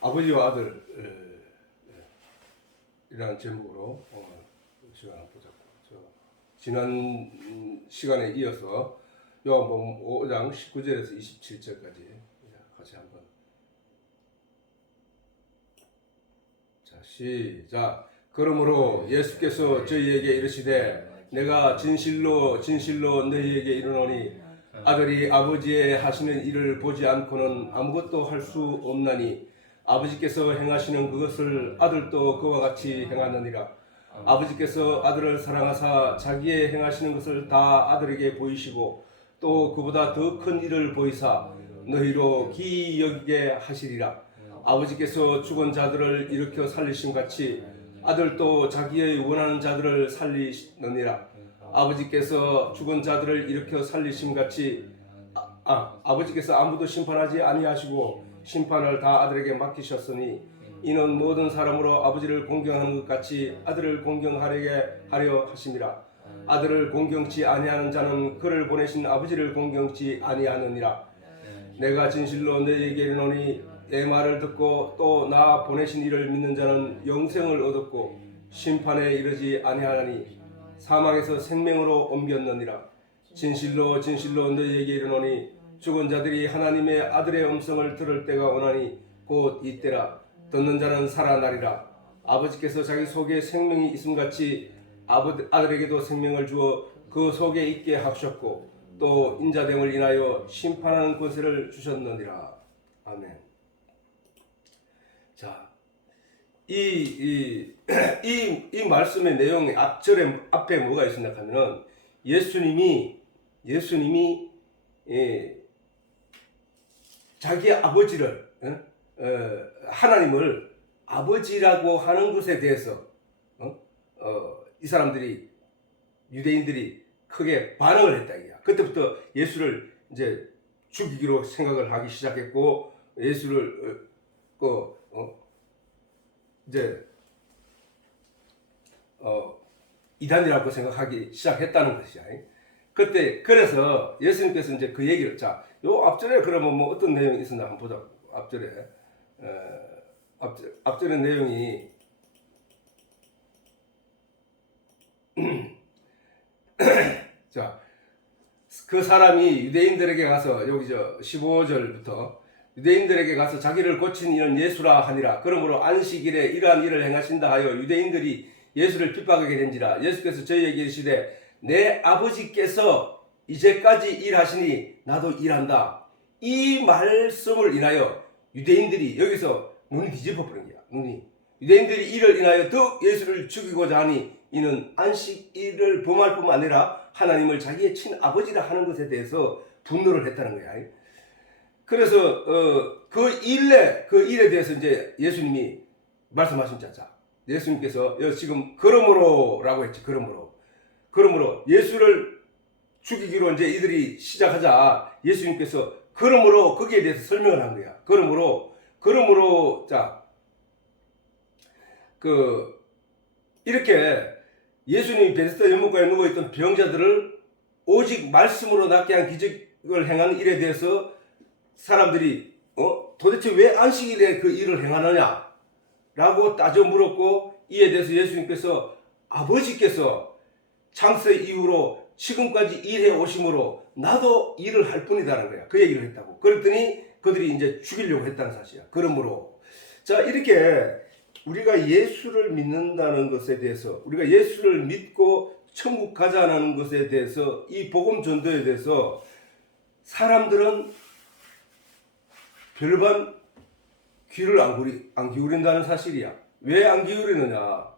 아버지와 아들 이라는 제목으로 시간을 보자고. 지난 시간에 이어서 요한복음 5장 19절에서 27절까지 같이 한번. 자, 시작. 그러므로 예수께서 저희에게 이르시되 내가 진실로 진실로 너희에게 이르노니 아들이 아버지의 하시는 일을 보지 않고는 아무것도 할 수 없나니 아버지께서 행하시는 그것을 아들도 그와 같이 행하느니라. 아버지께서 아들을 사랑하사 자기의 행하시는 것을 다 아들에게 보이시고 또 그보다 더 큰 일을 보이사 너희로 기이 여기게 하시리라. 아버지께서 죽은 자들을 일으켜 살리심 같이 아들도 자기의 원하는 자들을 살리느니라. 아버지께서 죽은 자들을 일으켜 살리심 같이 아버지께서 아무도 심판하지 아니하시고 심판을 다 아들에게 맡기셨으니 이는 모든 사람으로 아버지를 공경하는 것 같이 아들을 공경하려 하심이라. 아들을 공경치 아니하는 자는 그를 보내신 아버지를 공경치 아니하느니라. 내가 진실로 너희에게 이르노니 내 말을 듣고 또 나 보내신 이를 믿는 자는 영생을 얻었고 심판에 이르지 아니하나니 사망에서 생명으로 옮겼느니라. 진실로 진실로 너희에게 이르노니 죽은 자들이 하나님의 아들의 음성을 들을 때가 오나니 곧 이때라. 듣는 자는 살아나리라. 아버지께서 자기 속에 생명이 있음같이 아들에게도 생명을 주어 그 속에 있게 하셨고 또 인자됨을 인하여 심판하는 권세를 주셨느니라. 아멘. 자, 이 말씀의 내용의 앞에 뭐가 있습니까 하면은 예수님이 자기 아버지를 하나님을 아버지라고 하는 것에 대해서 이 사람들이 유대인들이 크게 반응을 했다 이야. 그때부터 예수를 이제 죽이기로 생각을 하기 시작했고 예수를 이제 이단이라고 생각하기 시작했다는 것이야. 그때 그래서 예수님께서 이제 그 얘기를 요 앞절에 그러면 뭐 어떤 내용이 있었나 한번 보자. 앞절의 내용이 자, 그 사람이 유대인들에게 가서 여기 15절부터 유대인들에게 가서 자기를 고친 이는 예수라 하니라. 그러므로 안식일에 이러한 일을 행하신다 하여 유대인들이 예수를 핍박하게 된지라. 예수께서 저희에게 이르시되 내 아버지께서 이제까지 일하시니 나도 일한다. 이 말씀을 인하여 유대인들이 여기서 눈이 뒤집어 버린 거야. 유대인들이 이를 인하여 더 예수를 죽이고자 하니 이는 안식일을 범할 뿐만 아니라 하나님을 자기의 친아버지라 하는 것에 대해서 분노를 했다는 거야. 그래서 그 일에 대해서 이제 예수님이 말씀하신 자. 예수님께서 지금 그러므로라고 했지. 그러므로 예수를 죽이기로 이제 이들이 시작하자 예수님께서 그러므로 거기에 대해서 설명을 한 거야. 그러므로 이렇게 예수님이 베데스다 연못가에 누워있던 병자들을 오직 말씀으로 낫게 한 기적을 행하는 일에 대해서 사람들이 도대체 왜 안식일에 그 일을 행하느냐 라고 따져 물었고 이에 대해서 예수님께서 아버지께서 창세 이후로 지금까지 일해 오심으로 나도 일을 할 뿐이다라는 거야. 그 얘기를 했다고. 그랬더니 그들이 이제 죽이려고 했다는 사실이야. 그러므로 이렇게 우리가 예수를 믿는다는 것에 대해서 우리가 예수를 믿고 천국 가자는 것에 대해서 이 복음 전도에 대해서 사람들은 별반 귀를 안 기울인다는 사실이야. 왜 안 기울이느냐?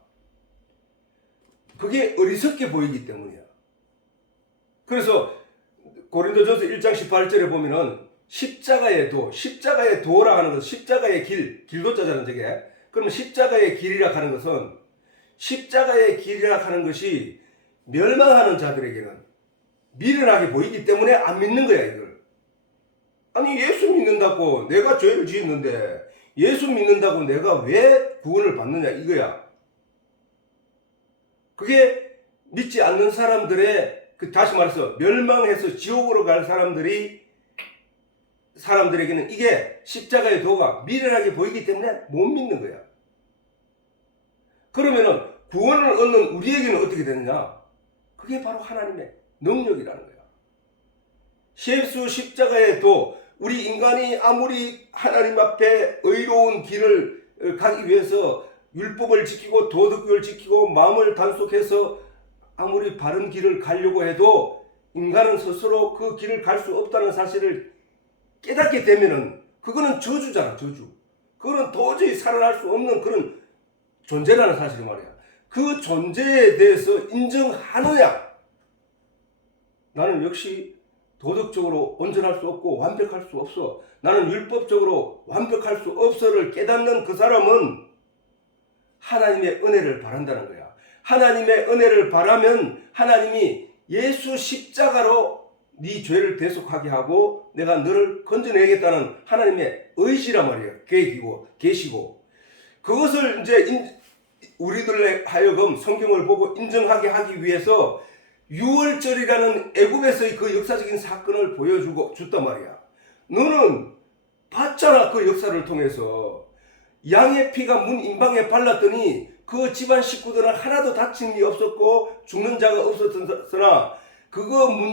그게 어리석게 보이기 때문이야. 그래서 고린도전서 1장 18절에 보면은 십자가의 도라 하는 것은 십자가의 길도자잖아 저게. 그러면 십자가의 길이라 하는 것은 십자가의 길이라 하는 것이 멸망하는 자들에게는 미련하게 보이기 때문에 안 믿는 거야 이걸. 아니 예수 믿는다고 내가 죄를 지었는데 예수 믿는다고 내가 왜 구원을 받느냐 이거야. 그게 믿지 않는 사람들의 다시 말해서 멸망해서 지옥으로 갈 사람들이 사람들에게는 이게 십자가의 도가 미련하게 보이기 때문에 못 믿는 거야. 그러면은 구원을 얻는 우리에게는 어떻게 되느냐? 그게 바로 하나님의 능력이라는 거야. 예수 십자가의 도, 우리 인간이 아무리 하나님 앞에 의로운 길을 가기 위해서 율법을 지키고 도덕을 지키고 마음을 단속해서 아무리 바른 길을 가려고 해도 인간은 스스로 그 길을 갈 수 없다는 사실을 깨닫게 되면은 그거는 저주잖아, 저주. 그거는 도저히 살아날 수 없는 그런 존재라는 사실이 말이야. 그 존재에 대해서 인정하느냐? 나는 역시 도덕적으로 온전할 수 없고 완벽할 수 없어. 나는 율법적으로 완벽할 수 없어를 깨닫는 그 사람은 하나님의 은혜를 바란다는 거야. 하나님의 은혜를 바라면 하나님이 예수 십자가로 네 죄를 대속하게 하고 내가 너를 건져내겠다는 하나님의 의지란 말이에요. 계획이고 계시고 그것을 이제 우리들에 하여금 성경을 보고 인정하게 하기 위해서 유월절이라는 애굽에서의 그 역사적인 사건을 보여주고 줬단 말이야. 너는 봤잖아. 그 역사를 통해서 양의 피가 문 임방에 발랐더니 그 집안 식구들은 하나도 다친 일이 없었고 죽는 자가 없었으나 그거 문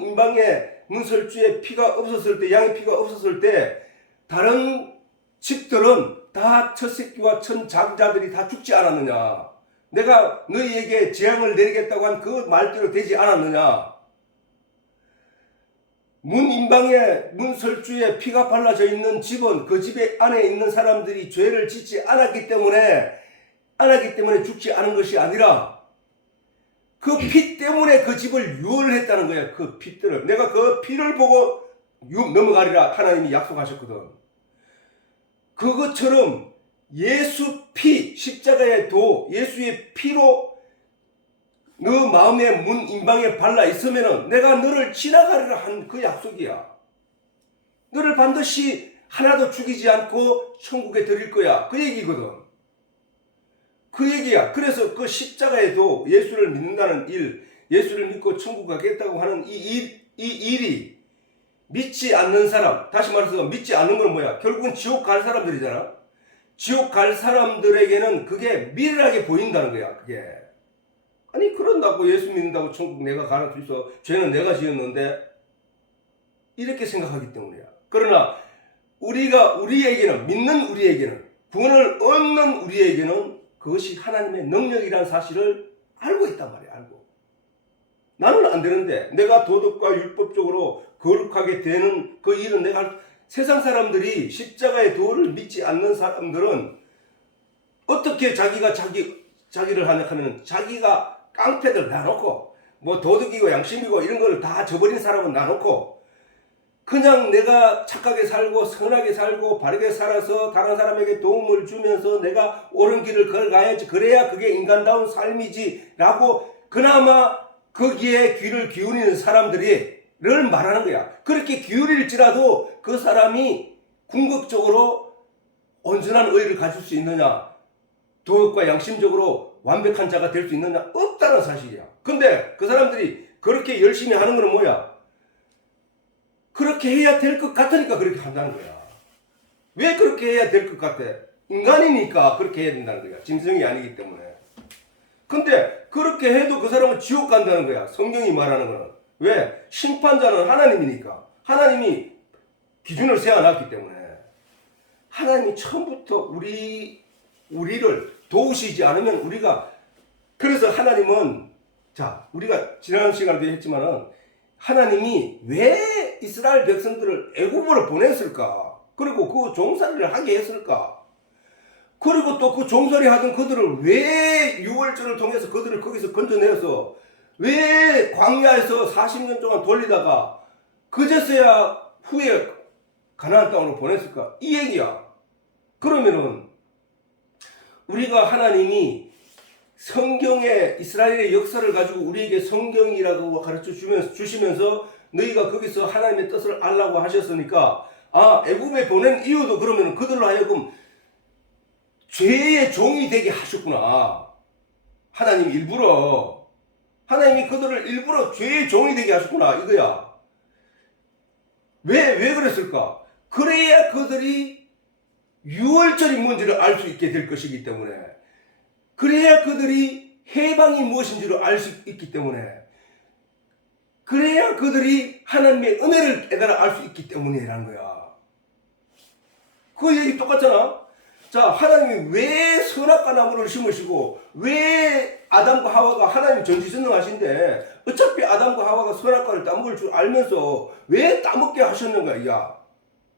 임방에 문설주에 피가 없었을 때, 양의 피가 없었을 때 다른 집들은 다 첫 새끼와 첫 장자들이 다 죽지 않았느냐? 내가 너희에게 재앙을 내리겠다고 한 그 말대로 되지 않았느냐? 문 임방에 문설주에 피가 발라져 있는 집은 그 집에 안에 있는 사람들이 죄를 짓지 않았기 때문에 죽지 않은 것이 아니라 그 피 때문에 그 집을 유월했다는 거야. 그 피들을. 내가 그 피를 보고 넘어가리라 하나님이 약속하셨거든. 그것처럼 예수 피, 십자가의 도, 예수의 피로 너 마음의 문 임방에 발라 있으면은 내가 너를 지나가리라 한 그 약속이야. 너를 반드시 하나도 죽이지 않고 천국에 드릴 거야. 그 얘기거든. 그 얘기야. 그래서 그 십자가의 도, 예수를 믿는다는 일, 예수를 믿고 천국 가겠다고 하는 이 일이 믿지 않는 사람, 다시 말해서 믿지 않는 건 뭐야? 결국은 지옥 갈 사람들이잖아. 지옥 갈 사람들에게는 그게 미련하게 보인다는 거야. 그게. 아니 그런다고 예수 믿는다고 천국 내가 가는 수 있어. 죄는 내가 지었는데 이렇게 생각하기 때문이야. 그러나 우리에게는 믿는 우리에게는 구원을 얻는 우리에게는 그것이 하나님의 능력이라는 사실을 알고 있단 말이야. 알고. 나는 안 되는데 내가 도덕과 율법적으로 거룩하게 되는 그 일은 내가 세상 사람들이 십자가의 도를 믿지 않는 사람들은 어떻게 자기를 하냐면 자기가 깡패들 놔놓고 뭐 도덕이고 양심이고 이런 걸 다 저버린 사람은 놔놓고 그냥 내가 착하게 살고 선하게 살고 바르게 살아서 다른 사람에게 도움을 주면서 내가 옳은 길을 걸어가야지 그래야 그게 인간다운 삶이지 라고 그나마 거기에 귀를 기울이는 사람들을 말하는 거야. 그렇게 기울일지라도 그 사람이 궁극적으로 온전한 의를 가질 수 있느냐, 도덕과 양심적으로 완벽한 자가 될 수 있느냐? 없다는 사실이야. 근데 그 사람들이 그렇게 열심히 하는 건 뭐야? 그렇게 해야 될 것 같으니까 그렇게 한다는 거야. 왜 그렇게 해야 될 것 같아? 인간이니까 그렇게 해야 된다는 거야. 짐승이 아니기 때문에. 근데 그렇게 해도 그 사람은 지옥 간다는 거야. 성경이 말하는 거는. 왜? 심판자는 하나님이니까. 하나님이 기준을 세워놨기 때문에. 하나님이 처음부터 우리를 도우시지 않으면 우리가, 그래서 하나님은, 자, 우리가 지난 시간에도 했지만은, 하나님이 왜 이스라엘 백성들을 애굽으로 보냈을까? 그리고 그 종살이를 하게 했을까? 그리고 또 그 종살이 하던 그들을 왜 유월절을 통해서 그들을 거기서 건져내서 왜 광야에서 40년 동안 돌리다가 그제서야 후에 가나안 땅으로 보냈을까? 이 얘기야. 그러면은 우리가 하나님이 성경의 이스라엘의 역사를 가지고 우리에게 성경이라고 가르쳐 주시면서 너희가 거기서 하나님의 뜻을 알라고 하셨으니까 애굽에 보낸 이유도 그러면 그들로 하여금 죄의 종이 되게 하셨구나. 하나님이 그들을 일부러 죄의 종이 되게 하셨구나 이거야. 왜 그랬을까? 그래야 그들이 유월절이 뭔지를 알 수 있게 될 것이기 때문에, 그래야 그들이 해방이 무엇인지를 알 수 있기 때문에, 그래야 그들이 하나님의 은혜를 깨달아 알 수 있기 때문이라는 거야. 그 얘기 똑같잖아. 자, 하나님이 왜 선악과 나무를 심으시고, 왜 아담과 하와가 하나님 전지전능하신데 어차피 아담과 하와가 선악과를 따먹을 줄 알면서 왜 따먹게 하셨는가? 야,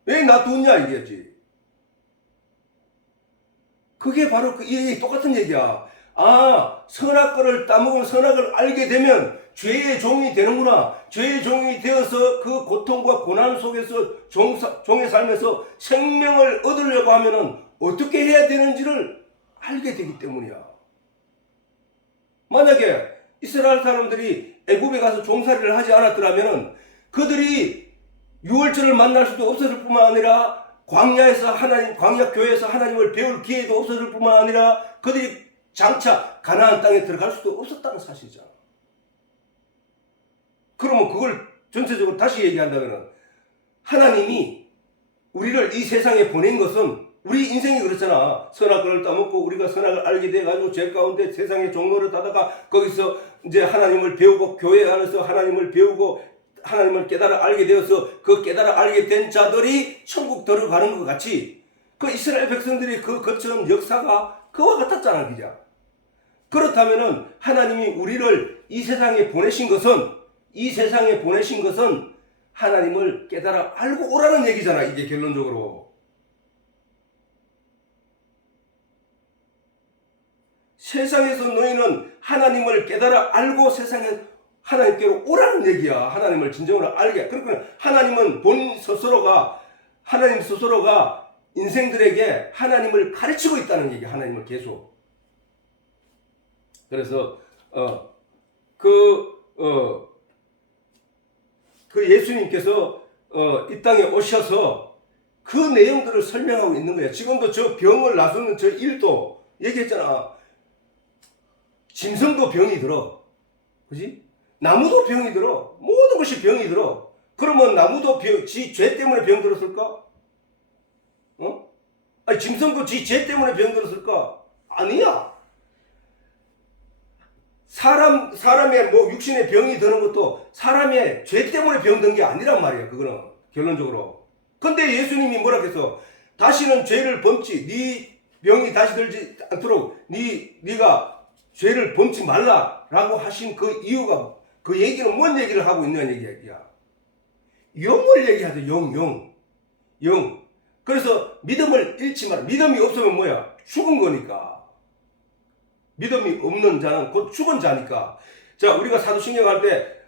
왜 놔두냐 이게지. 그게 바로 이 얘기 똑같은 얘기야. 아, 선악과를 따먹으면 선악을 알게 되면 죄의 종이 되는구나. 죄의 종이 되어서 그 고통과 고난 속에서 종의 삶에서 생명을 얻으려고 하면은 어떻게 해야 되는지를 알게 되기 때문이야. 만약에 이스라엘 사람들이 애굽에 가서 종살이를 하지 않았더라면은 그들이 유월절을 만날 수도 없었을 뿐만 아니라 광야에서 광야 교회에서 하나님을 배울 기회도 없었을 뿐만 아니라 그들이 장차 가나안 땅에 들어갈 수도 없었다는 사실이잖아. 그러면 그걸 전체적으로 다시 얘기한다면 하나님이 우리를 이 세상에 보낸 것은 우리 인생이 그렇잖아. 선악과를 따먹고 우리가 선악을 알게 돼가지고 죄 가운데 세상의 종로를 타다가 거기서 이제 하나님을 배우고 교회 안에서 하나님을 배우고 하나님을 깨달아 알게 되어서 그 깨달아 알게 된 자들이 천국 들어가는 것 같이 그 이스라엘 백성들이 그 거친 역사가 그와 같았잖아. 그죠? 그렇다면은 하나님이 우리를 이 세상에 보내신 것은 하나님을 깨달아 알고 오라는 얘기잖아. 이게 결론적으로. 세상에서 너희는 하나님을 깨달아 알고 세상에 하나님께로 오라는 얘기야. 하나님을 진정으로 알게. 그러니까 하나님 스스로가 인생들에게 하나님을 가르치고 있다는 얘기야. 하나님을 계속. 그래서 그 예수님께서 이 땅에 오셔서 그 내용들을 설명하고 있는 거야. 지금도 저 병을 나서는 저 일도 얘기했잖아. 짐승도 병이 들어. 그지? 나무도 병이 들어. 모든 것이 병이 들어. 그러면 나무도 지 죄 때문에 병 들었을까? 아니, 짐승도 지 죄 때문에 병 들었을까? 아니야. 사람의 육신의 병이 드는 것도 사람의 죄 때문에 병든 게 아니란 말이야. 그거는 결론적으로. 근데 예수님이 뭐라 했어? 다시는 죄를 범지, 네 병이 다시 들지 않도록 네가 죄를 범지 말라라고 하신 그 이유가, 그 얘기는 뭔 얘기를 하고 있냐는 얘기야. 영을 얘기하죠. 영. 그래서 믿음을 잃지 마라. 믿음이 없으면 뭐야? 죽은 거니까. 믿음이 없는 자는 곧 죽은 자니까. 자, 우리가 사도신경 할 때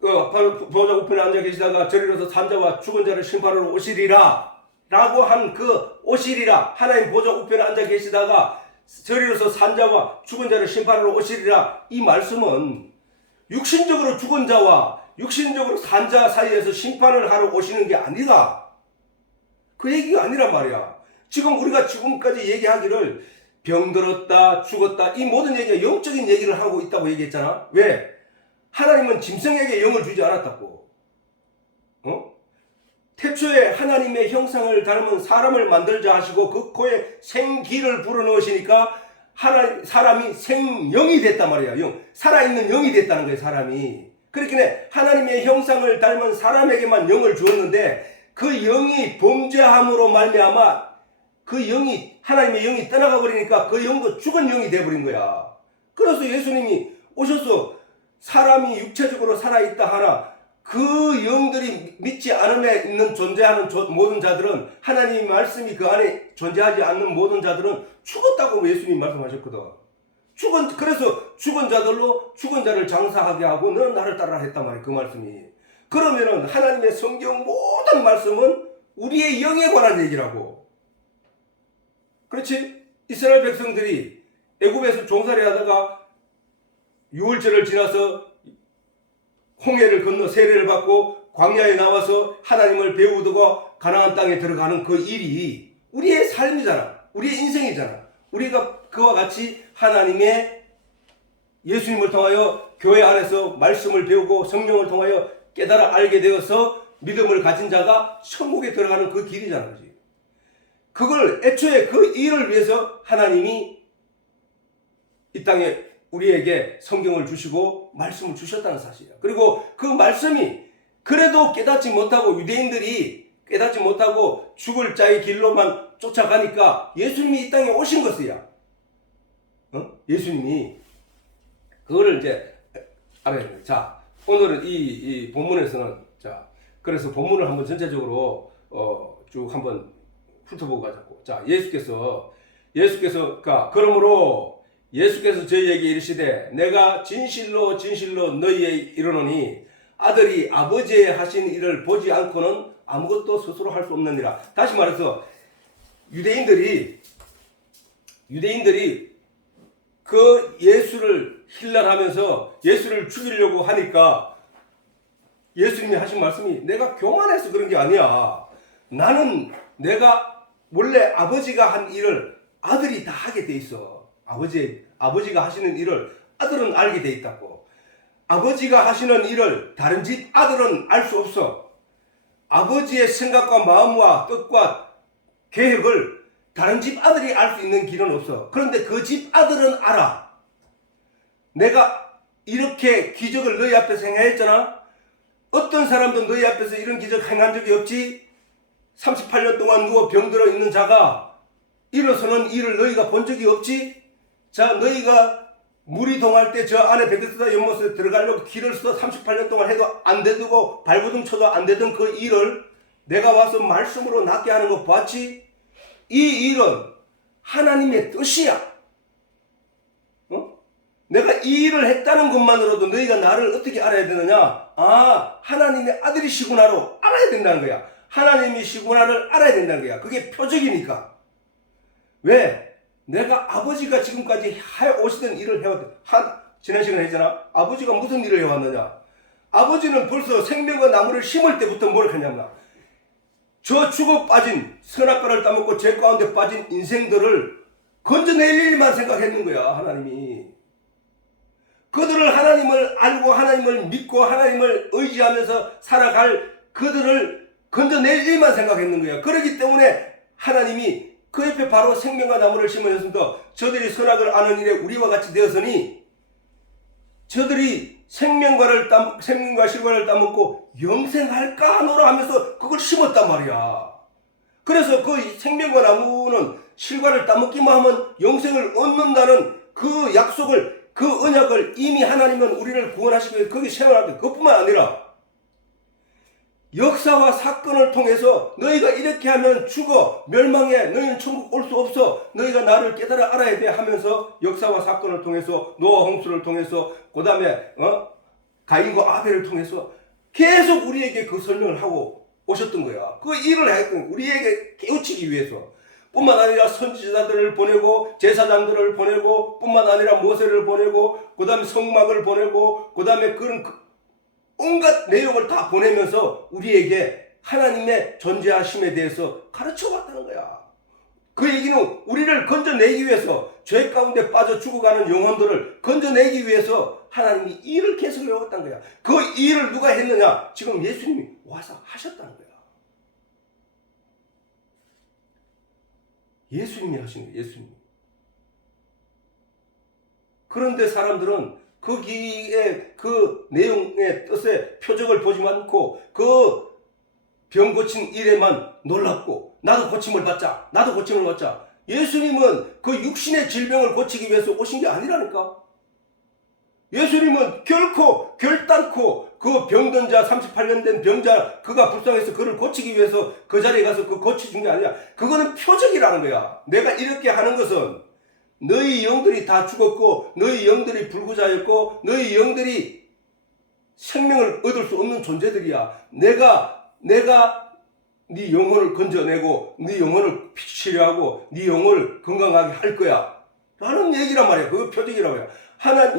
보좌 우편에 앉아 계시다가 저리로서 산자와 죽은 자를 심판하러 오시리라 라고 한 그 오시리라, 하나님 보좌 우편에 앉아 계시다가 저리로서 산자와 죽은 자를 심판하러 오시리라, 이 말씀은 육신적으로 죽은 자와 육신적으로 산자 사이에서 심판을 하러 오시는 게 아니라, 그 얘기가 아니란 말이야. 지금 우리가 지금까지 얘기하기를 병들었다, 죽었다, 이 모든 얘기가 영적인 얘기를 하고 있다고 얘기했잖아. 왜? 하나님은 짐승에게 영을 주지 않았다고. 태초에 하나님의 형상을 닮은 사람을 만들자 하시고 그 코에 생기를 불어넣으시니까 사람이 생영이 됐단 말이야. 살아있는 영이 됐다는 거예요, 사람이. 그렇게 하나님의 형상을 닮은 사람에게만 영을 주었는데 그 영이 범죄함으로 말미암아 그 영이, 하나님의 영이 떠나가 버리니까 그 영도 죽은 영이 돼버린 거야. 그래서 예수님이 오셔서 사람이 육체적으로 살아있다 하나 그 영들이 믿지 않음에 있는 존재하는 모든 자들은, 하나님의 말씀이 그 안에 존재하지 않는 모든 자들은 죽었다고 예수님 말씀하셨거든. 그래서 죽은 자들로 죽은 자를 장사하게 하고 너는 나를 따르라 했단 말이야, 그 말씀이. 그러면은 하나님의 성경 모든 말씀은 우리의 영에 관한 얘기라고. 그렇지? 이스라엘 백성들이 애굽에서 종살이 하다가 유월절을 지나서 홍해를 건너 세례를 받고 광야에 나와서 하나님을 배우고 가나안 땅에 들어가는 그 일이 우리의 삶이잖아. 우리의 인생이잖아. 우리가 그와 같이 하나님의 예수님을 통하여 교회 안에서 말씀을 배우고 성령을 통하여 깨달아 알게 되어서 믿음을 가진 자가 천국에 들어가는 그 길이잖아. 그지? 그걸 애초에 그 일을 위해서 하나님이 이 땅에 우리에게 성경을 주시고 말씀을 주셨다는 사실이야. 그리고 그 말씀이 그래도 깨닫지 못하고 유대인들이 깨닫지 못하고 죽을 자의 길로만 쫓아가니까 예수님이 이 땅에 오신 것이야. 예수님이 그거를 이제 알아야 돼요. 자, 오늘은 이 본문에서는 자, 그래서 본문을 한번 전체적으로 쭉 한번 훑어보고 가자고. 자, 예수께서 그러므로 예수께서 저희에게 이르시되 내가 진실로 진실로 너희에게 이르노니 아들이 아버지의 하신 일을 보지 않고는 아무것도 스스로 할 수 없느니라. 다시 말해서 유대인들이 그 예수를 힐날하면서 예수를 죽이려고 하니까 예수님이 하신 말씀이 내가 교만해서 그런 게 아니야. 나는 내가 원래 아버지가 한 일을 아들이 다 하게 돼 있어. 아버지가 하시는 일을 아들은 알게 돼 있다고. 아버지가 하시는 일을 다른 집 아들은 알 수 없어. 아버지의 생각과 마음과 뜻과 계획을 다른 집 아들이 알 수 있는 길은 없어. 그런데 그 집 아들은 알아. 내가 이렇게 기적을 너희 앞에서 행했잖아. 어떤 사람도 너희 앞에서 이런 기적 행한 적이 없지. 38년 동안 누워 병들어 있는 자가 일어서는 일을 너희가 본 적이 없지. 자, 너희가 물이 동할 때 저 안에 베데스다 연못에 들어가려고 길을 써 38년 동안 해도 안 되고 발버둥 쳐도 안 되던 그 일을 내가 와서 말씀으로 낫게 하는 거 봤지? 이 일은 하나님의 뜻이야. 내가 이 일을 했다는 것만으로도 너희가 나를 어떻게 알아야 되느냐? 아, 하나님의 아들이시구나로 알아야 된다는 거야. 하나님이시구나를 알아야 된다는 거야. 그게 표적이니까. 왜? 내가 아버지가 지금까지 오시던 일을 해왔던, 지난 시간에 했잖아. 아버지가 무슨 일을 해왔느냐? 아버지는 벌써 생명과 나무를 심을 때부터 뭘 했냐면, 저 죽어 빠진 선악과를 따먹고 죄 가운데 빠진 인생들을 건져낼 일만 생각했는 거야, 하나님이. 그들을 하나님을 알고 하나님을 믿고 하나님을 의지하면서 살아갈 그들을 건져낼 일만 생각했는 거야. 그렇기 때문에 하나님이 그 옆에 바로 생명과 나무를 심어줬습니다. 저들이 선악을 아는 일에 우리와 같이 되었으니 저들이 생명과 실과를 따먹고 영생할까 하노라 하면서 그걸 심었단 말이야. 그래서 그 생명과 나무는 실과를 따먹기만 하면 영생을 얻는다는 그 약속을, 그 언약을 이미 하나님은 우리를 구원하시기 위해 거기 세워놨대. 그것뿐만 아니라 역사와 사건을 통해서 너희가 이렇게 하면 죽어 멸망해 너희는 천국 올 수 없어 너희가 나를 깨달아 알아야 돼 하면서 역사와 사건을 통해서 노아 홍수를 통해서 그 다음에 가인과 아벨을 통해서 계속 우리에게 그 설명을 하고 오셨던 거야. 그 일을 했던 우리에게 깨우치기 위해서 뿐만 아니라 선지자들을 보내고 제사장들을 보내고 뿐만 아니라 모세를 보내고 그 다음에 성막을 보내고 그 다음에 그런 온갖 내용을 다 보내면서 우리에게 하나님의 존재하심에 대해서 가르쳐 왔다는 거야. 그 얘기는 우리를 건져내기 위해서 죄 가운데 빠져 죽어가는 영혼들을 건져내기 위해서 하나님이 일을 계속 해왔다는 거야. 그 일을 누가 했느냐? 지금 예수님이 와서 하셨다는 거야. 예수님이 하신 거예요. 예수님. 그런데 사람들은 거기에 그 내용의 뜻의 표적을 보지 않고 그 병 고친 일에만 놀랍고 나도 고침을 받자. 예수님은 그 육신의 질병을 고치기 위해서 오신 게 아니라니까. 예수님은 결단코 그 병든 자 38년 된 병자 그가 불쌍해서 그를 고치기 위해서 그 자리에 가서 그 고쳐준 게 아니야. 그거는 표적이라는 거야. 내가 이렇게 하는 것은 너희 영들이 다 죽었고 너희 영들이 불구자였고 너희 영들이 생명을 얻을 수 없는 존재들이야. 내가 네 영혼을 건져내고 네 영혼을 치료하고 네 영혼을 건강하게 할 거야 라는 얘기란 말이야. 그거 표적이라고 해요.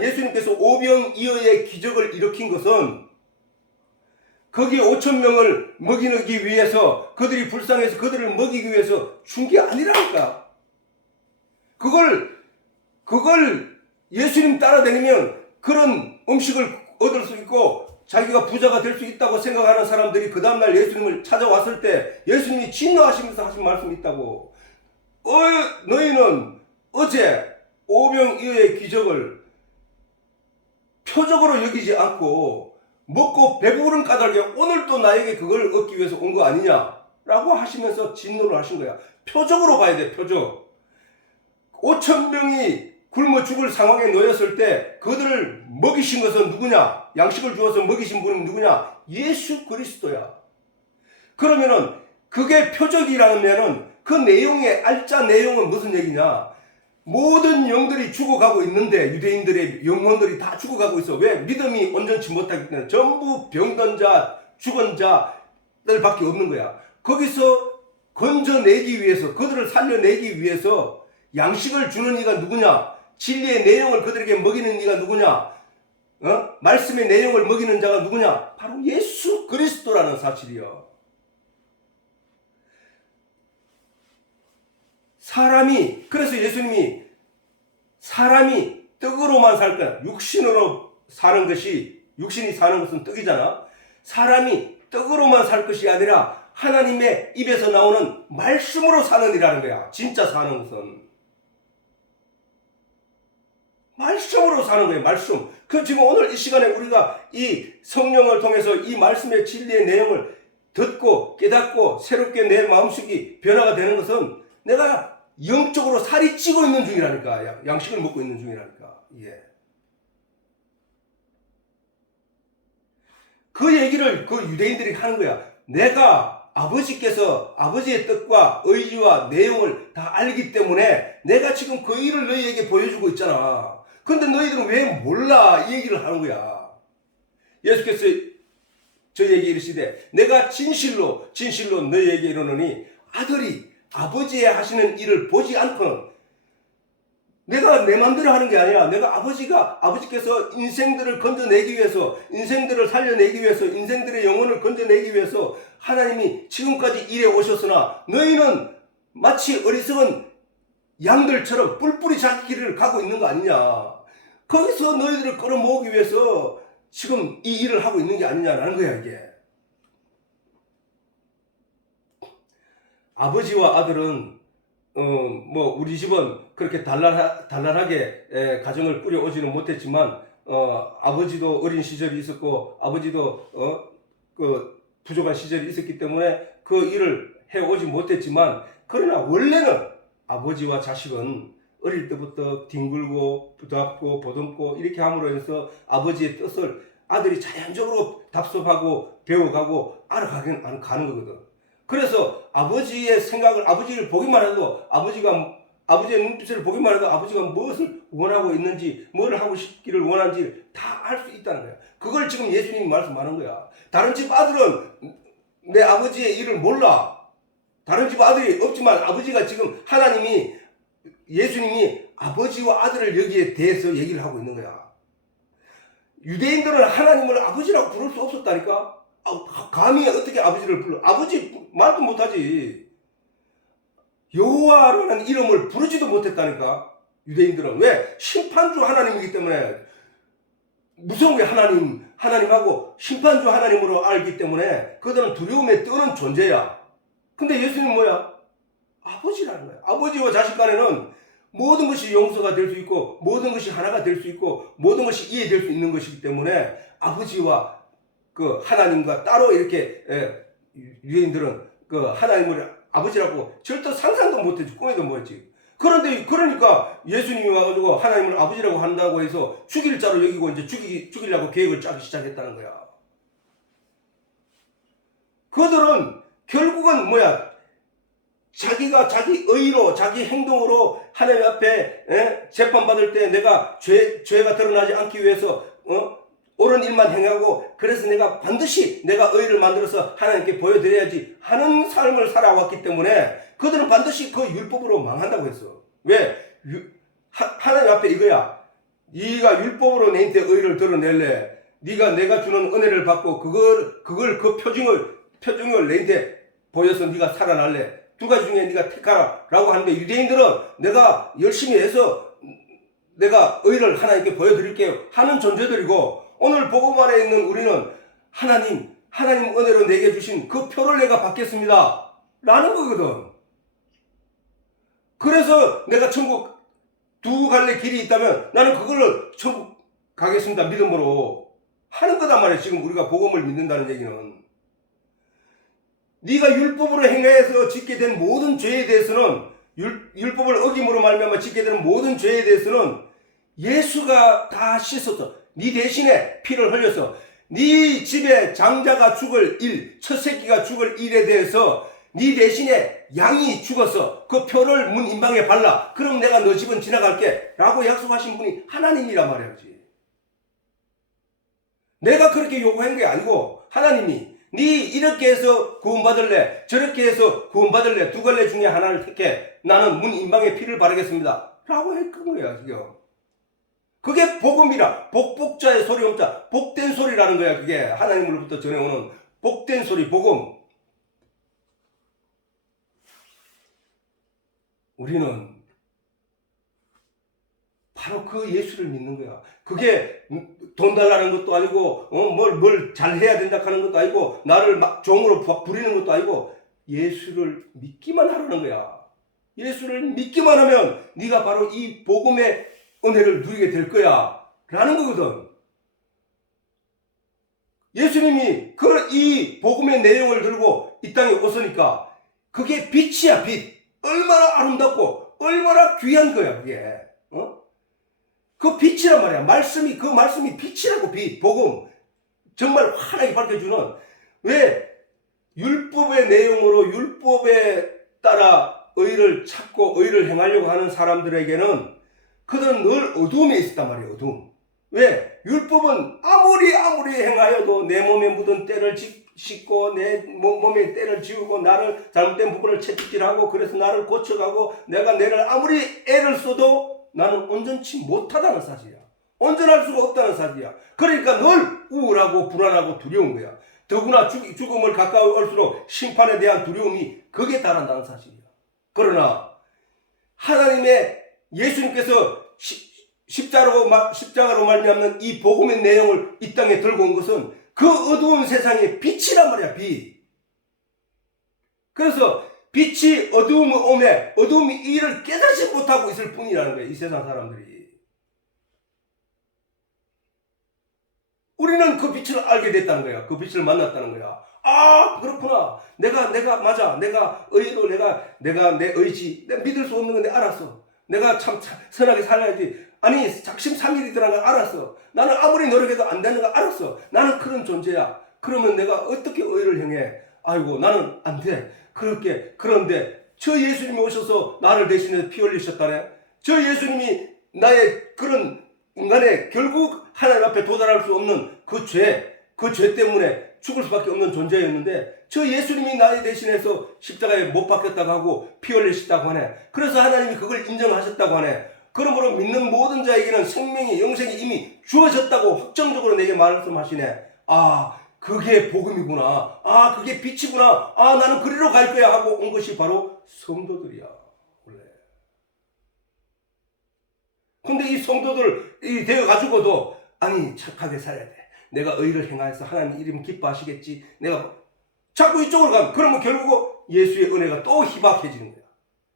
예수님께서 오병이어의 기적을 일으킨 것은 거기 5,000명을 먹이기 위해서 그들이 불쌍해서 그들을 먹이기 위해서 준 게 아니라니까. 그걸 예수님 따라다니면 그런 음식을 얻을 수 있고 자기가 부자가 될 수 있다고 생각하는 사람들이 그 다음날 예수님을 찾아왔을 때 예수님이 진노하시면서 하신 말씀이 있다고. 너희는 어제 오병이어의 기적을 표적으로 여기지 않고 먹고 배부른 까닭에 오늘 또 나에게 그걸 얻기 위해서 온 거 아니냐라고 하시면서 진노를 하신 거야. 표적으로 봐야 돼. 표적. 5,000명이 굶어 죽을 상황에 놓였을 때 그들을 먹이신 것은 누구냐? 양식을 주어서 먹이신 분은 누구냐? 예수 그리스도야. 그러면은 그게 표적이라면은 그 내용의 알짜 내용은 무슨 얘기냐? 모든 영들이 죽어가고 있는데 유대인들의 영혼들이 다 죽어가고 있어. 왜? 믿음이 온전치 못하기 때문에 전부 병든 자, 죽은 자들밖에 없는 거야. 거기서 건져내기 위해서, 그들을 살려내기 위해서 양식을 주는 이가 누구냐? 진리의 내용을 그들에게 먹이는 이가 누구냐? 말씀의 내용을 먹이는 자가 누구냐? 바로 예수 그리스도라는 사실이요. 그래서 예수님이 사람이 떡으로만 살 거야. 육신으로 사는 것이, 육신이 사는 것은 떡이잖아. 사람이 떡으로만 살 것이 아니라 하나님의 입에서 나오는 말씀으로 사는 이라는 거야. 진짜 사는 것은. 말씀으로 사는 거예요. 말씀. 지금 오늘 이 시간에 우리가 이 성령을 통해서 이 말씀의 진리의 내용을 듣고 깨닫고 새롭게 내 마음속이 변화가 되는 것은 내가 영적으로 살이 찌고 있는 중이라니까. 양식을 먹고 있는 중이라니까. 예. 그 얘기를 그 유대인들이 하는 거야. 내가 아버지께서 아버지의 뜻과 의지와 내용을 다 알기 때문에 내가 지금 그 일을 너희에게 보여주고 있잖아. 근데 너희들은 왜 몰라? 이 얘기를 하는 거야. 예수께서 저희에게 이르시되 내가 진실로 너희에게 이르노니 아들이 아버지의 하시는 일을 보지 않고는, 내가 내 마음대로 하는 게 아니라 내가 아버지께서 인생들을 건져내기 위해서, 인생들을 살려내기 위해서, 인생들의 영혼을 건져내기 위해서 하나님이 지금까지 일해 오셨으나 너희는 마치 어리석은 양들처럼 뿔뿔이 자기 길을 가고 있는 거 아니냐. 거기서 너희들을 끌어모으기 위해서 지금 이 일을 하고 있는 게 아니냐라는 거야, 이게. 아버지와 아들은 우리 집은 그렇게 단란하게 가정을 꾸려오지는 못했지만 아버지도 어린 시절이 있었고 아버지도 부족한 시절이 있었기 때문에 그 일을 해오지 못했지만, 그러나 원래는 아버지와 자식은 어릴 때부터 뒹굴고 부답고 보듬고 이렇게 함으로 해서 아버지의 뜻을 아들이 자연적으로 답습하고 배워가고 알아가는 거거든. 그래서 아버지의 생각을, 아버지를 보기만 해도, 아버지의 눈빛을 보기만 해도 아버지가 무엇을 원하고 있는지, 뭘 하고 싶기를 원하는지 다 알 수 있다는 거야. 그걸 지금 예수님이 말씀하는 거야. 다른 집 아들은 내 아버지의 일을 몰라. 다른 집 아들이 없지만 아버지가 지금 예수님이 아버지와 아들을 여기에 대해서 얘기를 하고 있는 거야. 유대인들은 하나님을 아버지라고 부를 수 없었다니까. 감히 어떻게 아버지를 불러? 아버지 말도 못하지. 여호와라는 이름을 부르지도 못했다니까. 유대인들은. 왜? 심판주 하나님이기 때문에. 무서운 게 하나님하고 심판주 하나님으로 알기 때문에 그들은 두려움에 떠는 존재야. 근데 예수님은 뭐야? 아버지라는 거야. 아버지와 자식 간에는 모든 것이 용서가 될 수 있고, 모든 것이 하나가 될 수 있고, 모든 것이 이해될 수 있는 것이기 때문에 아버지와 그 하나님과 따로 이렇게 유대인들은 그 하나님을 아버지라고 절대 상상도 못했지. 꿈에도 못했지. 그러니까 예수님이 와가지고 하나님을 아버지라고 한다고 해서 죽일 자로 여기고 이제 죽이려고 계획을 짜기 시작했다는 거야. 그들은 결국은 뭐야? 자기가 자기 의로, 자기 행동으로 하나님 앞에 재판받을 때 내가 죄가 드러나지 않기 위해서 옳은 일만 행하고, 그래서 내가 반드시 내가 의를 만들어서 하나님께 보여드려야지 하는 삶을 살아왔기 때문에 그들은 반드시 그 율법으로 망한다고 했어. 왜? 하나님 앞에 이거야. 네가 율법으로 내한테 의를 드러낼래? 네가 내가 주는 은혜를 받고 그 표징을 내한테 보여서 네가 살아날래? 두 가지 중에 네가 택하라 라고 하는데, 유대인들은 내가 열심히 해서 내가 의를 하나님께 보여드릴게요 하는 존재들이고, 오늘 복음 안에 있는 우리는 하나님 은혜로 내게 주신 그 표를 내가 받겠습니다 라는 거거든. 그래서 내가 천국 두 갈래 길이 있다면 나는 그걸로 천국 가겠습니다 믿음으로 하는 거단 말이야. 지금 우리가 복음을 믿는다는 얘기는 네가 율법으로 행해서 짓게 된 모든 죄에 대해서는 율법을 어김으로 말미암아 짓게 되는 모든 죄에 대해서는 예수가 다 씻었어. 네 대신에 피를 흘려서 네 집에 장자가 죽을 일, 첫 새끼가 죽을 일에 대해서 네 대신에 양이 죽어서 그 표를 문 인방에 발라. 그럼 내가 너 집은 지나갈게 라고 약속하신 분이 하나님이란 말이야지. 내가 그렇게 요구한 게 아니고 하나님이 네 이렇게 해서 구원받을래 저렇게 해서 구원받을래 두 갈래 중에 하나를 택해 나는 문 인방에 피를 바르겠습니다 라고 했던 거야. 지금 그게 복음이라. 복복자의 소리 없자 복된 소리라는 거야. 그게 하나님으로부터 전해오는 복된 소리 복음. 우리는 바로 그 예수를 믿는 거야. 그게 돈 달라는 것도 아니고 뭘 잘해야 된다 하는 것도 아니고 나를 막 종으로 부리는 것도 아니고 예수를 믿기만 하라는 거야. 예수를 믿기만 하면 네가 바로 이 복음의 은혜를 누리게 될 거야 라는 거거든. 예수님이 이 복음의 내용을 들고 이 땅에 오시니까 그게 빛이야. 빛. 얼마나 아름답고 얼마나 귀한 거야 그게. 그 빛이란 말이야. 그 말씀이 빛이라고. 빛, 복음. 정말 환하게 밝혀주는. 왜 율법의 내용으로 율법에 따라 의를 찾고 의를 행하려고 하는 사람들에게는 그들은 늘 어두움에 있었단 말이에요. 어두움. 왜? 율법은 아무리 행하여도 내 몸에 묻은 때를 씻고 내 몸에 때를 지우고 나를 잘못된 부분을 채찍질하고 그래서 나를 고쳐가고 내가 아무리 애를 써도 나는 온전치 못하다는 사실이야. 온전할 수가 없다는 사실이야. 그러니까 늘 우울하고 불안하고 두려운 거야. 더구나 죽음을 가까이 올수록 심판에 대한 두려움이 극에 달한다는 사실이야. 그러나 하나님의 예수님께서 십자가로 말미암는 이 복음의 내용을 이 땅에 들고 온 것은 그 어두운 세상의 빛이란 말이야. 빛. 그래서 빛이 어두움을 오매 어두움이 이를 깨닫지 못하고 있을 뿐이라는 거야. 이 세상 사람들이. 우리는 그 빛을 알게 됐다는 거야. 그 빛을 만났다는 거야. 아, 그렇구나. 맞아. 내가 의로 내가 내 의지 내가 믿을 수 없는 건데 알았어. 내가 참 선하게 살아야지. 아니 작심삼일이더라는 걸 알았어. 나는 아무리 노력해도 안 되는 걸 알았어. 나는 그런 존재야. 그러면 내가 어떻게 의를 행해? 아이고 나는 안 돼. 그런데 저 예수님이 오셔서 나를 대신해서 피 흘리셨다네. 저 예수님이 나의 그런 인간의 결국 하나님 앞에 도달할 수 없는 그 죄 때문에 죽을 수밖에 없는 존재였는데 저 예수님이 나의 대신해서 십자가에 못 박혔다고 하고 피 흘리셨다고 하네. 그래서 하나님이 그걸 인정하셨다고 하네. 그러므로 믿는 모든 자에게는 생명이 영생이 이미 주어졌다고 확정적으로 내게 말씀하시네. 아, 그게 복음이구나. 아, 그게 빛이구나. 아, 나는 그리로 갈 거야 하고 온 것이 바로 성도들이야. 원래. 근데 이 성도들이 되어가지고도 아니 착하게 살아야 돼. 내가 의를 행하여서 하나님 이름 기뻐하시겠지. 내가 자꾸 이쪽으로 가면 그러면 결국 예수의 은혜가 또 희박해지는 거야.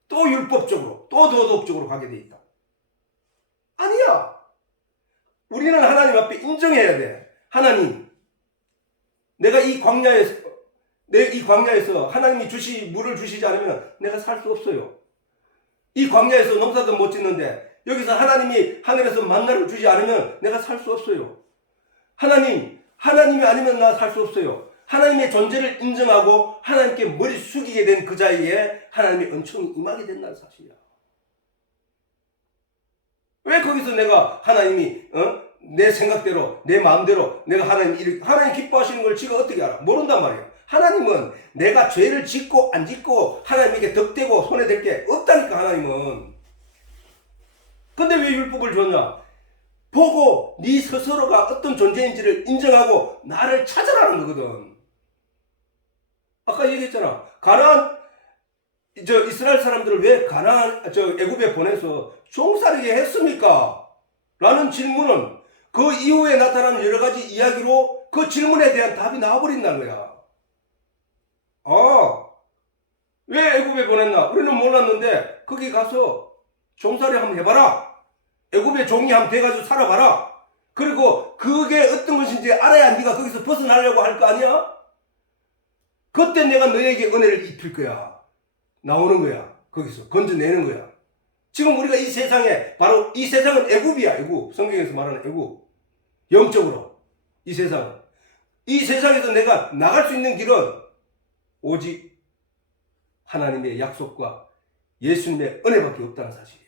또 율법적으로 또 도덕적으로 가게 돼 있다. 아니야. 우리는 하나님 앞에 인정해야 돼. 하나님, 내가 이 광야에서 하나님이 물을 주시지 않으면 내가 살 수 없어요. 이 광야에서 농사도 못 짓는데 여기서 하나님이 하늘에서 만나를 주지 않으면 내가 살 수 없어요. 하나님이 아니면 나 살 수 없어요. 하나님의 존재를 인정하고 하나님께 머리 숙이게 된 그 자리에 하나님의 은총이 임하게 된다는 사실이야. 왜 거기서 내가 하나님이 내 생각대로 내 마음대로 내가 하나님 기뻐하시는 걸 지가 어떻게 알아? 모른단 말이야. 하나님은 내가 죄를 짓고 안 짓고 하나님에게 덕대고 손해될 게 없다니까. 하나님은. 근데 왜 율법을 줬냐? 보고 네 스스로가 어떤 존재인지를 인정하고 나를 찾아라는 거거든. 아까 얘기했잖아. 이스라엘 사람들을 왜 애굽에 보내서 종살이게 했습니까? 라는 질문은 그 이후에 나타나는 여러 가지 이야기로 그 질문에 대한 답이 나와버린다는 거야. 왜 애굽에 보냈나? 우리는 몰랐는데 거기 가서 종살이 한번 해봐라. 애굽의 종이 한번 돼가지고 살아봐라. 그리고 그게 어떤 것인지 알아야 네가 거기서 벗어나려고 할 거 아니야? 그때 내가 너에게 은혜를 입힐 거야. 나오는 거야. 거기서 건져내는 거야. 지금 우리가 이 세상에, 바로 이 세상은 애굽이야. 애굽. 성경에서 말하는 애굽. 영적으로 이 세상은. 이 세상에서 내가 나갈 수 있는 길은 오직 하나님의 약속과 예수님의 은혜밖에 없다는 사실이야.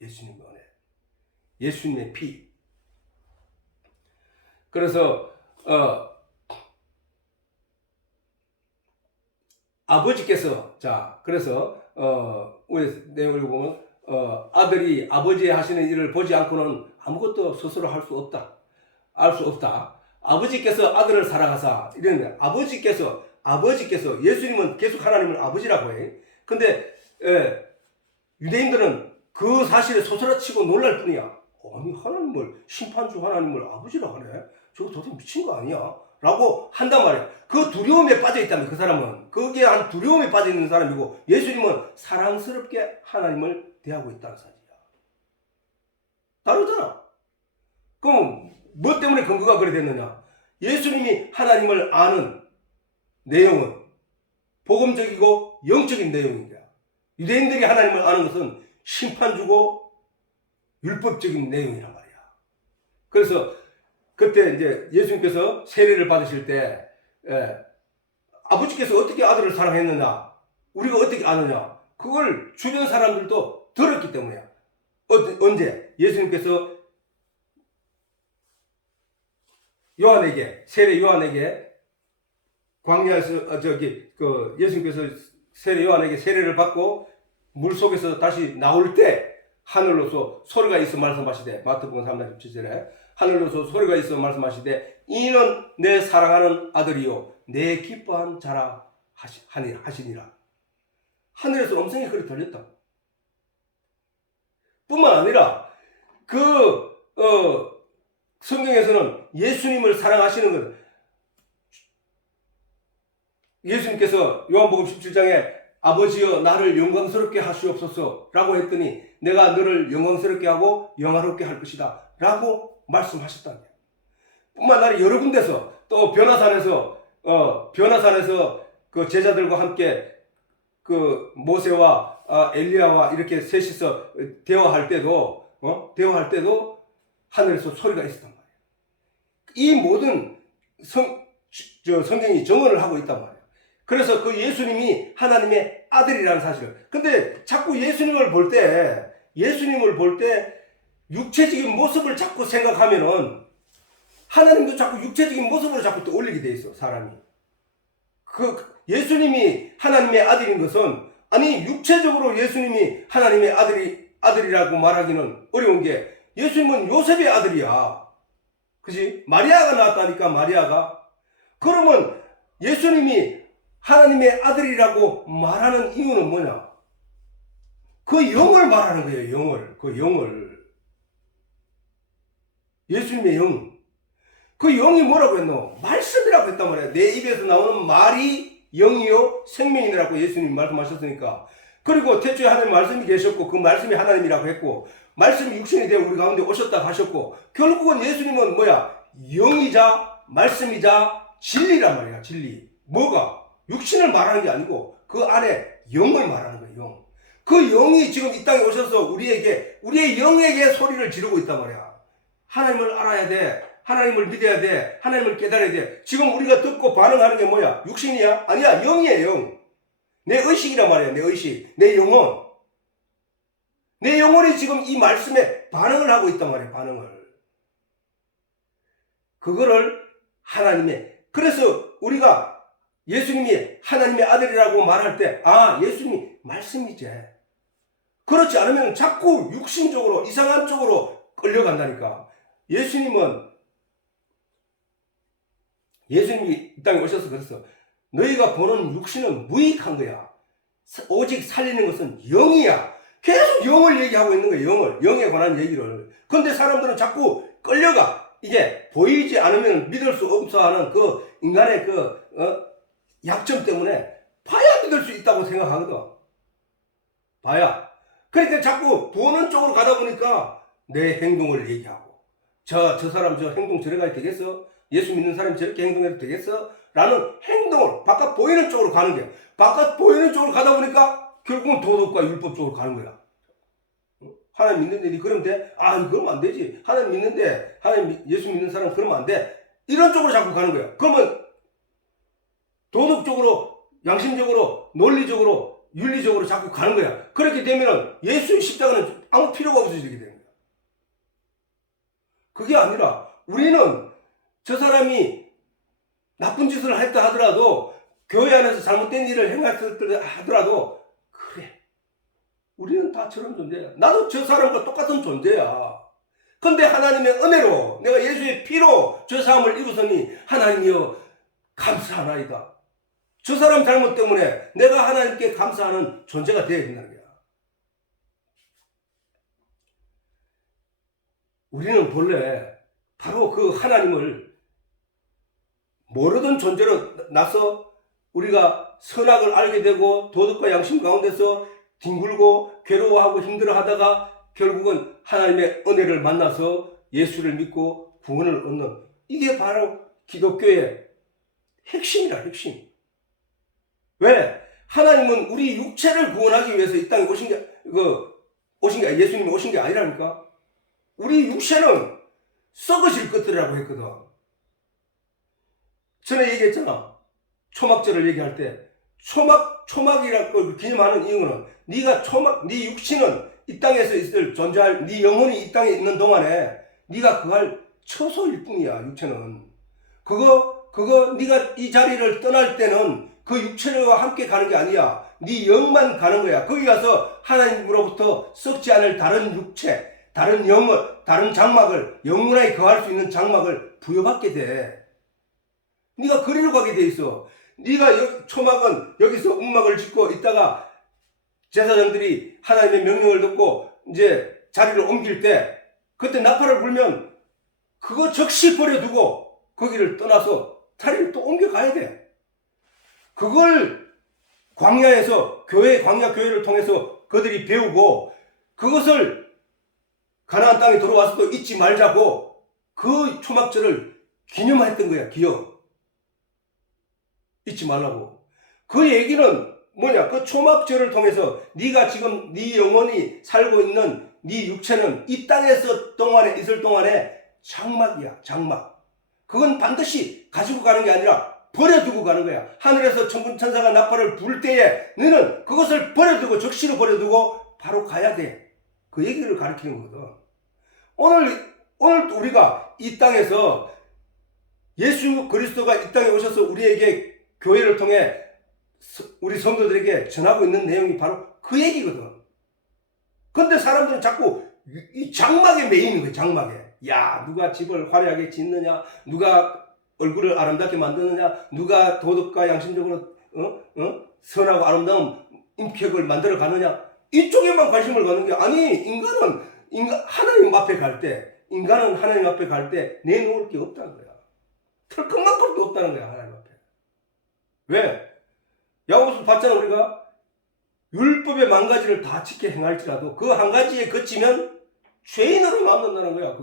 예수님의 은혜, 예수님의 피. 그래서 아버지께서, 자, 그래서 우리 내용을 보면 아들이 아버지의 하시는 일을 보지 않고는 아무것도 스스로 할 수 없다. 알 수 없다. 아버지께서 아들을 사랑하사, 이런 아버지께서 예수님은 계속 하나님을 아버지라고 해. 근데 유대인들은 그 사실에 소스라치고 놀랄 뿐이야. 아니, 하나님을, 심판주 하나님을 아버지라고 하네? 저거 도대체 미친 거 아니야? 라고 한단 말이야. 그 두려움에 빠져 있다면 그 사람은, 거기에 한 두려움에 빠져 있는 사람이고, 예수님은 사랑스럽게 하나님을 대하고 있다는 사실이야. 다르잖아. 그럼 뭐 때문에 근거가 그래 됐느냐? 예수님이 하나님을 아는 내용은 복음적이고 영적인 내용인 거야. 유대인들이 하나님을 아는 것은 심판주고 율법적인 내용이란 말이야. 그래서 그때 이제 예수님께서 세례를 받으실 때 아버지께서 어떻게 아들을 사랑했느냐, 우리가 어떻게 아느냐, 그걸 주변 사람들도 들었기 때문이야. 언제? 예수님께서 요한에게, 세례 요한에게 광야에서 예수님께서 세례 요한에게 세례를 받고 물 속에서 다시 나올 때 하늘로서 소리가 있어 말씀하시되, 마태복음 3장 17절에 하늘로서 소리가 있어 말씀하시되 이는 내 사랑하는 아들이요 내 기뻐한 자라 하시니라. 하늘에서 음성이 그리 들렸다. 뿐만 아니라 성경에서는 예수님을 사랑하시는 것, 예수님께서 요한복음 17장에 아버지여 나를 영광스럽게 하시옵소서 라고 했더니 내가 너를 영광스럽게 하고 영화롭게 할 것이다 라고 말씀하셨다는 거예요. 뿐만 아니라 여러 군데서, 또 변화산에서 그 제자들과 함께 그 모세와 엘리야와 이렇게 셋이서 대화할 때도 하늘에서 소리가 있었단 말이에요. 이 모든 성경이 증언을 하고 있단 말이에요. 그래서 그 예수님이 하나님의 아들이라는 사실을. 근데 자꾸 예수님을 볼 때 육체적인 모습을 자꾸 생각하면은 하나님도 자꾸 육체적인 모습으로 자꾸 떠올리게 돼 있어, 사람이. 예수님이 하나님의 아들인 것은, 아니, 육체적으로 예수님이 하나님의 아들이라고 말하기는 어려운 게, 예수님은 요셉의 아들이야. 그지? 마리아가 낳았다니까, 마리아가. 그러면 예수님이 하나님의 아들이라고 말하는 이유는 뭐냐? 그 영을 말하는 거예요, 영을. 그 영을. 예수님의 영. 그 영이 뭐라고 했노? 말씀이라고 했단 말이야. 내 입에서 나오는 말이 영이요 생명이라고 예수님이 말씀하셨으니까. 그리고 태초에 하나님 말씀이 계셨고 그 말씀이 하나님이라고 했고, 말씀이 육신이 되어 우리 가운데 오셨다 하셨고, 결국은 예수님은 뭐야? 영이자 말씀이자 진리란 말이야. 진리. 뭐가? 육신을 말하는 게 아니고 그 안에 영을 말하는 거예요. 영. 그 영이 지금 이 땅에 오셔서 우리의 영에게 소리를 지르고 있단 말이야. 하나님을 알아야 돼. 하나님을 믿어야 돼. 하나님을 깨달아야 돼. 지금 우리가 듣고 반응하는 게 뭐야? 육신이야? 아니야. 영이에요. 영. 내 의식이란 말이야. 내 의식. 내 영혼. 내 영혼이 지금 이 말씀에 반응을 하고 있단 말이야. 반응을. 그거를 그래서 우리가 예수님이 하나님의 아들이라고 말할 때, 예수님이 말씀이지. 그렇지 않으면 자꾸 육신적으로, 이상한 쪽으로 끌려간다니까. 예수님이 이 땅에 오셔서 그랬어. 너희가 보는 육신은 무익한 거야. 오직 살리는 것은 영이야. 계속 영을 얘기하고 있는 거예요. 영에 관한 얘기를. 근데 사람들은 자꾸 끌려가. 이게 보이지 않으면 믿을 수 없어 하는 그 인간의 약점 때문에 봐야 믿을 수 있다고 생각하거든. 봐야. 그러니까 자꾸 보는 쪽으로 가다 보니까 내 행동을 얘기하고, 저 사람 저 행동 저래 가야 되겠어? 예수 믿는 사람이 저렇게 행동해도 되겠어? 라는 행동을 바깥 보이는 쪽으로 가는 거야. 바깥 보이는 쪽으로 가다 보니까 결국은 도덕과 율법 쪽으로 가는 거야. 하나님 믿는데 니 그러면 돼? 그러면 안 되지. 하나님 믿는데, 예수 믿는 사람 그러면 안 돼. 이런 쪽으로 자꾸 가는 거야. 그러면 도덕적으로, 양심적으로, 논리적으로, 윤리적으로 자꾸 가는 거야. 그렇게 되면은 예수의 십자가는 아무 필요가 없어지게 되는 거야. 그게 아니라 우리는 저 사람이 나쁜 짓을 했다 하더라도, 교회 안에서 잘못된 일을 행했다 하더라도, 그래, 우리는 다 저런 존재야. 나도 저 사람과 똑같은 존재야. 근데 하나님의 은혜로 내가 예수의 피로 저 사람을 이루서니 하나님이여 감사하나이다. 저 사람 잘못 때문에 내가 하나님께 감사하는 존재가 되어야 된다는 거야. 우리는 본래 바로 그 하나님을 모르던 존재로 나서 우리가 선악을 알게 되고 도덕과 양심 가운데서 뒹굴고 괴로워하고 힘들어하다가 결국은 하나님의 은혜를 만나서 예수를 믿고 구원을 얻는, 이게 바로 기독교의 핵심이라, 핵심. 왜? 하나님은 우리 육체를 구원하기 위해서 이 땅에 오신 게 예수님이 오신 게 아니라니까. 우리 육체는 썩어질 것들이라고 했거든. 전에 얘기했잖아. 초막절을 얘기할 때 초막이라고 기념하는 이유는 네가 네 육신은 이 땅에서 있을 존재할 네 영혼이 이 땅에 있는 동안에 네가 그걸 처소일 뿐이야. 육체는 그거 네가 이 자리를 떠날 때는 그 육체와 함께 가는 게 아니야. 네 영만 가는 거야. 거기 가서 하나님으로부터 썩지 않을 다른 육체, 다른 영혼, 다른 장막을, 영원하게 거할 수 있는 장막을 부여받게 돼. 네가 그리로 가게 돼 있어. 네가 초막은 여기서 움막을 짓고 있다가 제사장들이 하나님의 명령을 듣고 이제 자리를 옮길 때 그때 나팔을 불면 그거 즉시 버려두고 거기를 떠나서 자리를 또 옮겨가야 돼. 그걸 광야에서 광야 교회를 통해서 그들이 배우고 그것을 가나안 땅에 들어와서도 잊지 말자고 그 초막절을 기념했던 거야. 기억. 잊지 말라고. 그 얘기는 뭐냐? 그 초막절을 통해서 네가 지금 네 영혼이 살고 있는 네 육체는 이 땅에서 있을 동안에 장막이야. 장막. 그건 반드시 가지고 가는 게 아니라 버려두고 가는 거야. 하늘에서 천군 천사가 나팔을 불 때에 너는 그것을 버려두고 적시로 버려두고 바로 가야 돼. 그 얘기를 가르치는 거거든. 오늘 우리가 이 땅에서 예수 그리스도가 이 땅에 오셔서 우리에게 교회를 통해 우리 성도들에게 전하고 있는 내용이 바로 그 얘기거든. 근데 사람들은 자꾸 이 장막에 매이는 거야. 장막에. 야, 누가 집을 화려하게 짓느냐, 누가 얼굴을 아름답게 만드느냐, 누가 도덕과 양심적으로 선하고 아름다운 인격을 만들어 가느냐, 이쪽에만 관심을 갖는 게 아니. 하나님 앞에 갈 때, 인간은 하나님 앞에 갈 때 내놓을 게 없다는 거야. 털끝만큼도 없다는 거야. 하나님 앞에. 왜? 야고보서 봤잖아. 우리가 율법의 만 가지를 다 지켜 행할지라도 그 한 가지에 그치면 죄인으로 남는다는 거야.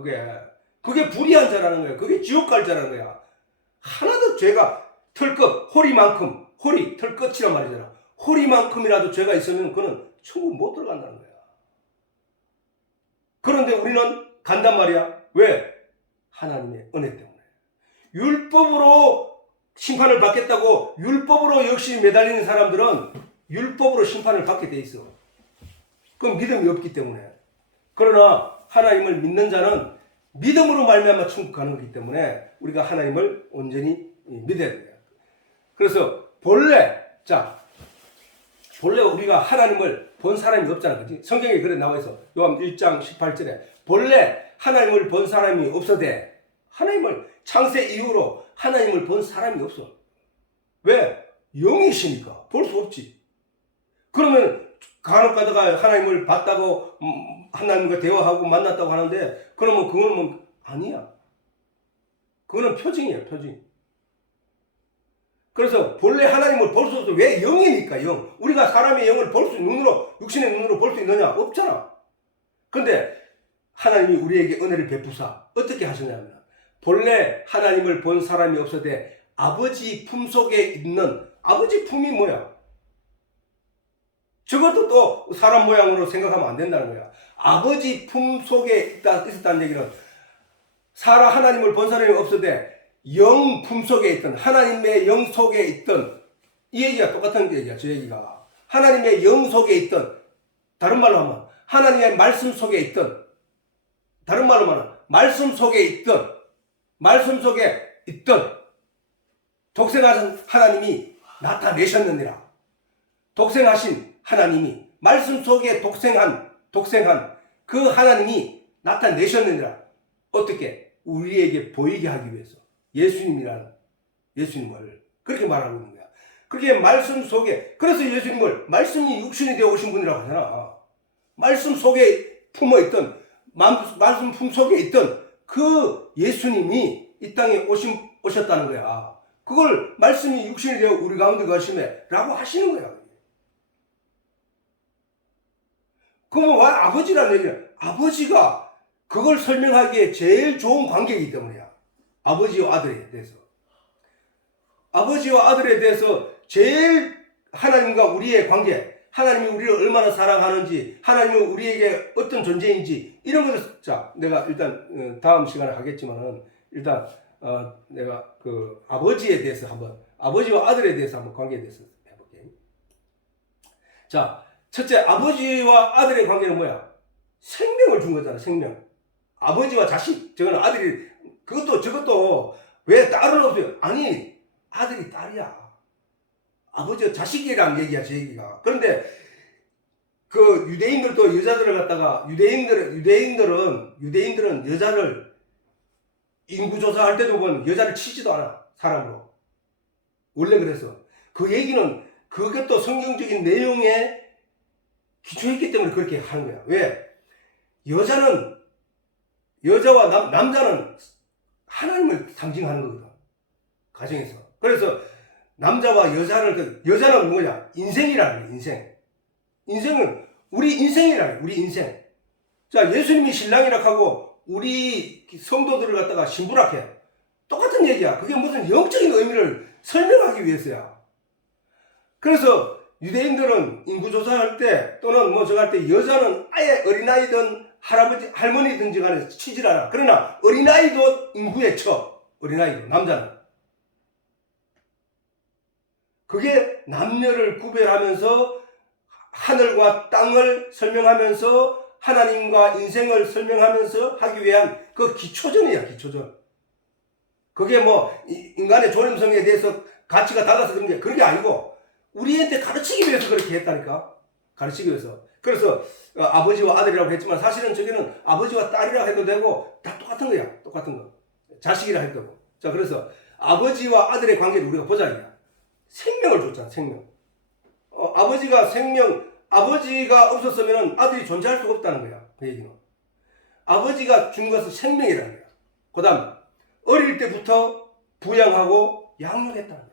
그게 불의한 자라는 거야. 그게 지옥 갈 자라는 거야. 하나도 죄가 털끝, 호리, 털끝이란 말이잖아. 호리만큼이라도 죄가 있으면 그는 천국 못 들어간다는 거야. 그런데 우리는 간단 말이야. 왜? 하나님의 은혜 때문에. 율법으로 심판을 받겠다고 율법으로 역시 매달리는 사람들은 율법으로 심판을 받게 돼 있어. 그건 믿음이 없기 때문에. 그러나 하나님을 믿는 자는 믿음으로 말미암아 천국 가는 거기 때문에 우리가 하나님을 온전히 믿어야 돼요. 그래서 본래 우리가 하나님을 본 사람이 없잖아. 그치? 성경에 그래 나와 있어. 요한 1장 18절에 본래 하나님을 본 사람이 없어대. 하나님을 창세 이후로 하나님을 본 사람이 없어. 왜? 영이시니까 볼 수 없지. 그러면 간혹 가다가 하나님을 봤다고 하나님과 대화하고 만났다고 하는데 그러면 그거는 뭐 아니야. 그거는 표징이야, 표징. 그래서 본래 하나님을 볼 수 없어. 왜? 영이니까, 영. 우리가 사람의 영을 볼 수, 눈으로, 육신의 눈으로 볼 수 있느냐? 없잖아. 근데 하나님이 우리에게 은혜를 베푸사 어떻게 하셨냐면 본래 하나님을 본 사람이 없어도 아버지 품 속에 있는, 아버지 품이 뭐야? 저것도 또 사람 모양으로 생각하면 안 된다는 거야. 아버지 품 속에 있었다는 얘기는 하나님을 본 사람이 없어도 영 품 속에 있던, 하나님의 영 속에 있던, 이 얘기가 똑같은 얘기야, 저 얘기가. 하나님의 영 속에 있던, 다른 말로 하면 하나님의 말씀 속에 있던, 다른 말로 하면 말씀 속에 있던, 말씀 속에 있던 독생하신 하나님이 나타내셨느니라. 독생하신 하나님이, 말씀 속에 독생한 그 하나님이 나타내셨느니라. 어떻게? 우리에게 보이게 하기 위해서. 예수님이라는, 예수님을 그렇게 말하고 있는 거야. 그렇게 말씀 속에, 그래서 예수님을 말씀이 육신이 되어 오신 분이라고 하잖아. 말씀 속에 품어있던, 말씀 품 속에 있던 그 예수님이 이 땅에 오셨다는 거야. 그걸 말씀이 육신이 되어 우리 가운데 거심에 라고 하시는 거야. 그러면 왜 아버지라는 얘기야? 아버지가 그걸 설명하기에 제일 좋은 관계이기 때문이야. 아버지와 아들에 대해서. 아버지와 아들에 대해서 제일 하나님과 우리의 관계, 하나님이 우리를 얼마나 사랑하는지, 하나님은 우리에게 어떤 존재인지, 이런 것을, 자, 내가 일단, 다음 시간에 하겠지만은, 일단, 내가 그 아버지에 대해서 한번, 아버지와 아들에 대해서 한번 관계에 대해서 해볼게. 자, 첫째, 아버지와 아들의 관계는 뭐야? 생명을 준 거잖아, 생명. 아버지와 자식, 저거는 아들이, 저것도 왜 딸은 없어요? 아니, 아들이 딸이야. 아버지가 자식이란 얘기야, 제 얘기가. 그런데 그 유대인들도 여자들을 갖다가, 유대인들은 여자를 인구조사할 때도 보면 여자를 치지도 않아, 사람으로. 원래 그래서. 그 얘기는 그것도 성경적인 내용에 기초했기 때문에 그렇게 하는 거야. 왜? 여자와 남자는 하나님을 상징하는 거거든. 가정에서. 그래서 남자와 여자는 뭐냐? 인생이라는 거야, 인생. 인생은 우리 인생이라는 거야, 우리 인생. 자, 예수님이 신랑이라 하고 우리 성도들을 갖다가 신부라 해. 똑같은 얘기야. 그게 무슨 영적인 의미를 설명하기 위해서야. 그래서 유대인들은 인구조사할 때 또는 뭐 저거 할 때 여자는 아예 어린아이든 할아버지, 할머니든지 간에 치질 않아. 그러나 어린아이도 인구에 쳐. 어린아이도, 남자는. 그게 남녀를 구별하면서 하늘과 땅을 설명하면서 하나님과 인생을 설명하면서 하기 위한 그 기초전이야, 기초전. 그게 뭐 인간의 존엄성에 대해서 가치가 달라서 그런 게 아니고 우리한테 가르치기 위해서 그렇게 했다니까. 가르치기 위해서. 그래서 아버지와 아들이라고 했지만 사실은 저기는 아버지와 딸이라 해도 되고 다 똑같은 거야. 똑같은 거. 자식이라 해도 되고. 자, 그래서 아버지와 아들의 관계를 우리가 보자. 생명을 줬잖아, 생명. 아버지가 없었으면 아들이 존재할 수가 없다는 거야. 그 얘기는. 아버지가 준 것은 생명이라는 거야. 그 다음, 어릴 때부터 부양하고 양육했다는 거야.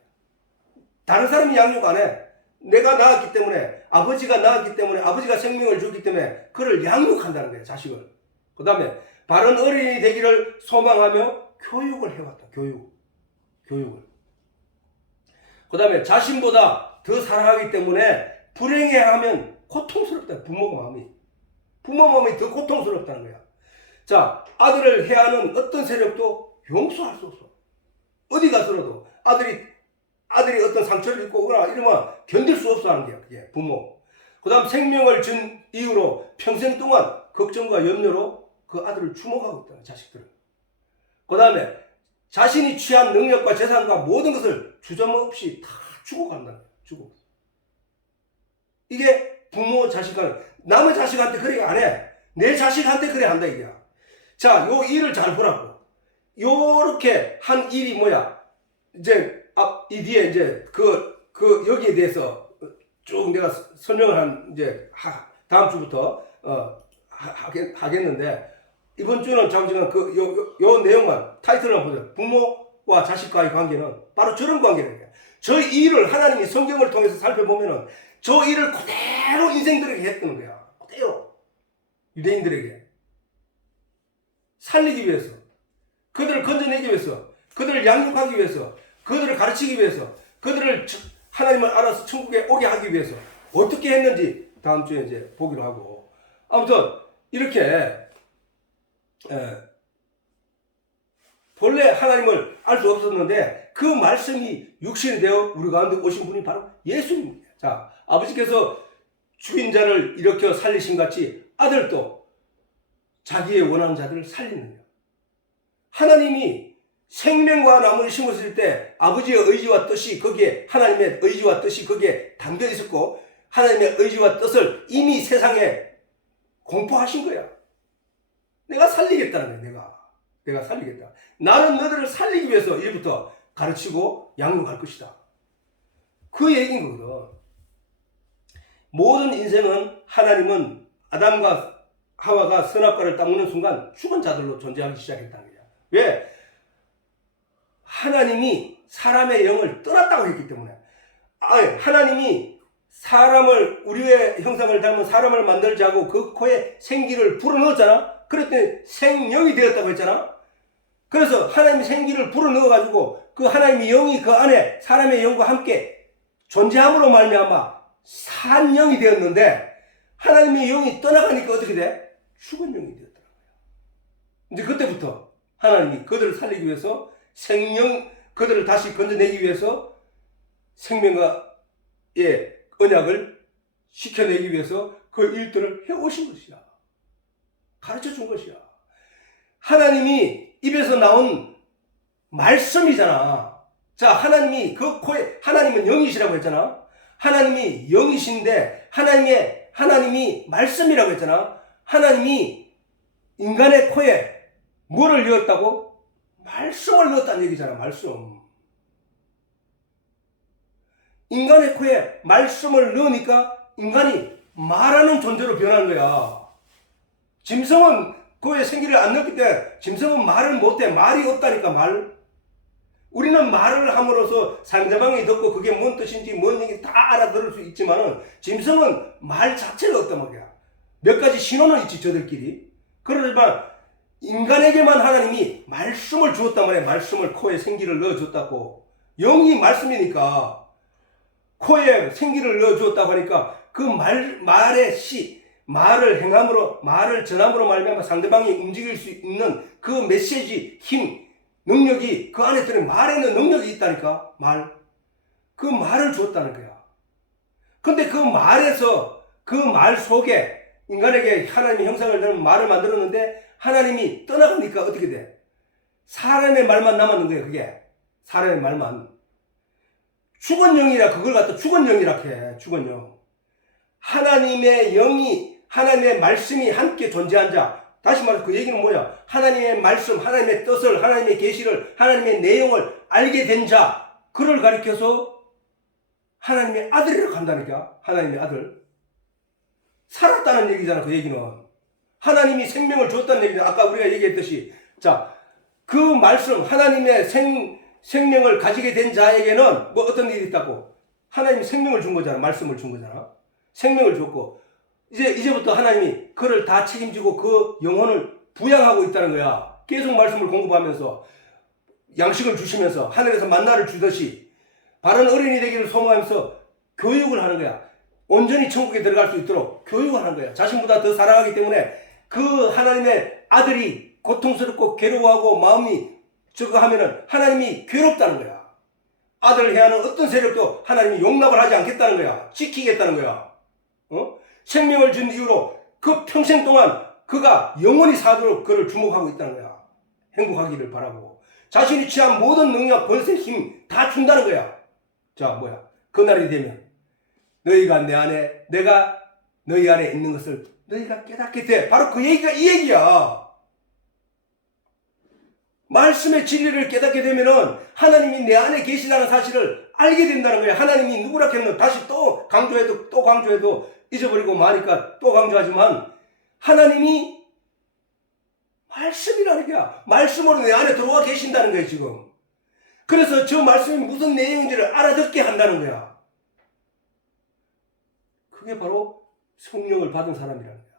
다른 사람이 양육 안 해. 내가 낳았기 때문에, 아버지가 낳았기 때문에, 아버지가 생명을 줬기 때문에 그를 양육한다는 거야, 자식을. 그 다음에 바른 어린이 되기를 소망하며 교육을 해왔다. 교육을. 그 다음에 자신보다 더 사랑하기 때문에 불행해하면 고통스럽다. 부모 마음이 더 고통스럽다는 거야. 자, 아들을 해하는 어떤 세력도 용서할 수 없어. 어디 가서라도 아들이 어떤 상처를 입고 오거나 이러면 견딜 수 없어 하는 게 그게 부모. 그 다음 생명을 준 이후로 평생 동안 걱정과 염려로 그 아들을 주목하고 있다. 자식들은. 그 다음에 자신이 취한 능력과 재산과 모든 것을 주저없이 다 주고 간다. 주고. 이게 부모 자식과는 남의 자식한테 그렇게 안 해. 내 자식한테 그래 한다 이게야. 자, 요 일을 잘 보라고. 요렇게 한 일이 뭐야? 이제 이 뒤에 이제 여기에 대해서 쭉 내가 설명을 이제 다음 주부터 하겠는데, 이번 주는 잠시만 요 내용만 타이틀을 보세요. 부모와 자식과의 관계는 바로 저런 관계예요. 저 일을 하나님이 성경을 통해서 살펴보면은 저 일을 그대로 인생들에게 했던 거야. 그대로 유대인들에게 살리기 위해서, 그들을 건져내기 위해서, 그들을 양육하기 위해서, 그들을 가르치기 위해서, 그들을 하나님을 알아서 천국에 오게 하기 위해서 어떻게 했는지 다음 주에 이제 보기로 하고, 아무튼 이렇게 본래 하나님을 알 수 없었는데 그 말씀이 육신이 되어 우리 가운데 오신 분이 바로 예수님입니다. 자, 아버지께서 죽인 자를 일으켜 살리신 같이 아들도 자기의 원하는 자들을 살리는 거예요. 하나님이 생명과 나무를 심었을 때 아버지의 의지와 뜻이 거기에, 하나님의 의지와 뜻이 거기에 담겨 있었고, 하나님의 의지와 뜻을 이미 세상에 공포하신 거야. 내가 살리겠다는 거야. 내가 살리겠다. 나는 너희들을 살리기 위해서 이제부터 가르치고 양육할 것이다. 그 얘기인 거거든. 모든 인생은, 하나님은 아담과 하와가 선악과를 따먹는 순간 죽은 자들로 존재하기 시작했다는 거야. 왜? 하나님이 사람의 영을 떠났다고 했기 때문에. 하나님이 사람을, 우리의 형상을 닮은 사람을 만들자고 그 코에 생기를 불어넣었잖아. 그랬더니 생명이 되었다고 했잖아. 그래서 하나님이 생기를 불어넣어가지고 그 하나님의 영이 그 안에 사람의 영과 함께 존재함으로 말미암아 산 영이 되었는데, 하나님의 영이 떠나가니까 어떻게 돼? 죽은 영이 되었다는 거야. 이제 그때부터 하나님이 그들을 살리기 위해서 그들을 다시 건져내기 위해서 생명과의 언약을 시켜내기 위해서 그 일들을 해오신 것이야. 가르쳐 준 것이야. 하나님이 입에서 나온 말씀이잖아. 자, 하나님이 그 코에, 하나님은 영이시라고 했잖아. 하나님이 영이신데 하나님이 말씀이라고 했잖아. 하나님이 인간의 코에 뭐를 넣었다고? 말씀을 넣었다는 얘기잖아. 말씀. 인간의 코에 말씀을 넣으니까 인간이 말하는 존재로 변하는 거야. 짐승은 코에 생기를 안 넣기 때문에 짐승은 말을 못해. 말이 없다니까, 말. 우리는 말을 함으로써 상대방이 듣고 그게 뭔 뜻인지 뭔 얘기 다 알아들을 수 있지만은 짐승은 말 자체가 없단 말이야. 몇 가지 신호는 있지, 저들끼리. 그러지만 인간에게만 하나님이 말씀을 주었단 말이야. 말씀을, 코에 생기를 넣어줬다고. 영이 말씀이니까 코에 생기를 넣어주었다고 하니까 그 말을 행함으로, 말을 전함으로 말미암아 상대방이 움직일 수 있는 그 메시지, 힘, 능력이 그 안에 들은 말에는 능력이 있다니까. 그 말을 주었다는 거야. 근데 그 말에서, 그 말 속에 인간에게 하나님의 형상을 내는 말을 만들었는데 하나님이 떠나가니까 어떻게 돼? 사람의 말만 남았는 거예요. 그게 사람의 말만. 죽은 영이라 그걸 갖다 죽은 영이라 해. 죽은 영. 하나님의 영이, 하나님의 말씀이 함께 존재한 자. 다시 말해서 그 얘기는 뭐야? 하나님의 말씀, 하나님의 뜻을, 하나님의 계시를, 하나님의 내용을 알게 된 자, 그를 가리켜서 하나님의 아들이라고 한다니까. 하나님의 아들. 살았다는 얘기잖아. 그 얘기는 하나님이 생명을 주었다는 얘기잖아. 아까 우리가 얘기했듯이, 자, 그 말씀, 하나님의 생명을 가지게 된 자에게는 뭐 어떤 일이 있다고? 하나님이 생명을 준 거잖아. 말씀을 준 거잖아. 생명을 줬고, 이제부터 하나님이 그를 다 책임지고 그 영혼을 부양하고 있다는 거야. 계속 말씀을 공급하면서, 양식을 주시면서, 하늘에서 만나를 주듯이 바른 어린이 되기를 소망하면서 교육을 하는 거야. 온전히 천국에 들어갈 수 있도록 교육을 하는 거야. 자신보다 더 사랑하기 때문에 그 하나님의 아들이 고통스럽고 괴로워하고 마음이 저거 하면은 하나님이 괴롭다는 거야. 아들을 해하는 어떤 세력도 하나님이 용납을 하지 않겠다는 거야. 지키겠다는 거야. 생명을 준 이유로 그 평생 동안 그가 영원히 사도록 그를 주목하고 있다는 거야. 행복하기를 바라고. 자신이 취한 모든 능력, 권세, 힘 다 준다는 거야. 자, 뭐야? 그날이 되면 너희가 내 안에, 내가 너희 안에 있는 것을 너희가 깨닫게 돼. 바로 그 얘기가 이 얘기야. 말씀의 진리를 깨닫게 되면은 하나님이 내 안에 계시다는 사실을 알게 된다는 거예요. 하나님이 누구라 했는 다시 또 강조해도 잊어버리고 마니까 또 강조하지만 하나님이 말씀이라는 거야. 말씀으로 내 안에 들어와 계신다는 거예요, 지금. 그래서 저 말씀이 무슨 내용인지를 알아듣게 한다는 거야. 그게 바로 성령을 받은 사람이라는 거야.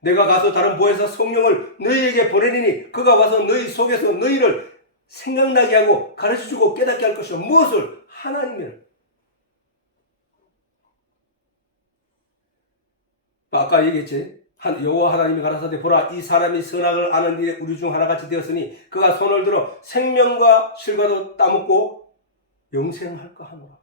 내가 가서 다른 보혜사 성령을 너희에게 보내리니 그가 와서 너희 속에서 너희를 생각나게 하고 가르쳐주고 깨닫게 할 것이요. 무엇을? 하나님을. 아까 얘기했지. 여호와 하나님이 가라사대 보라 이 사람이 선악을 아는 일에 우리 중 하나같이 되었으니 그가 손을 들어 생명과 실과도 따먹고 영생할까 하노라.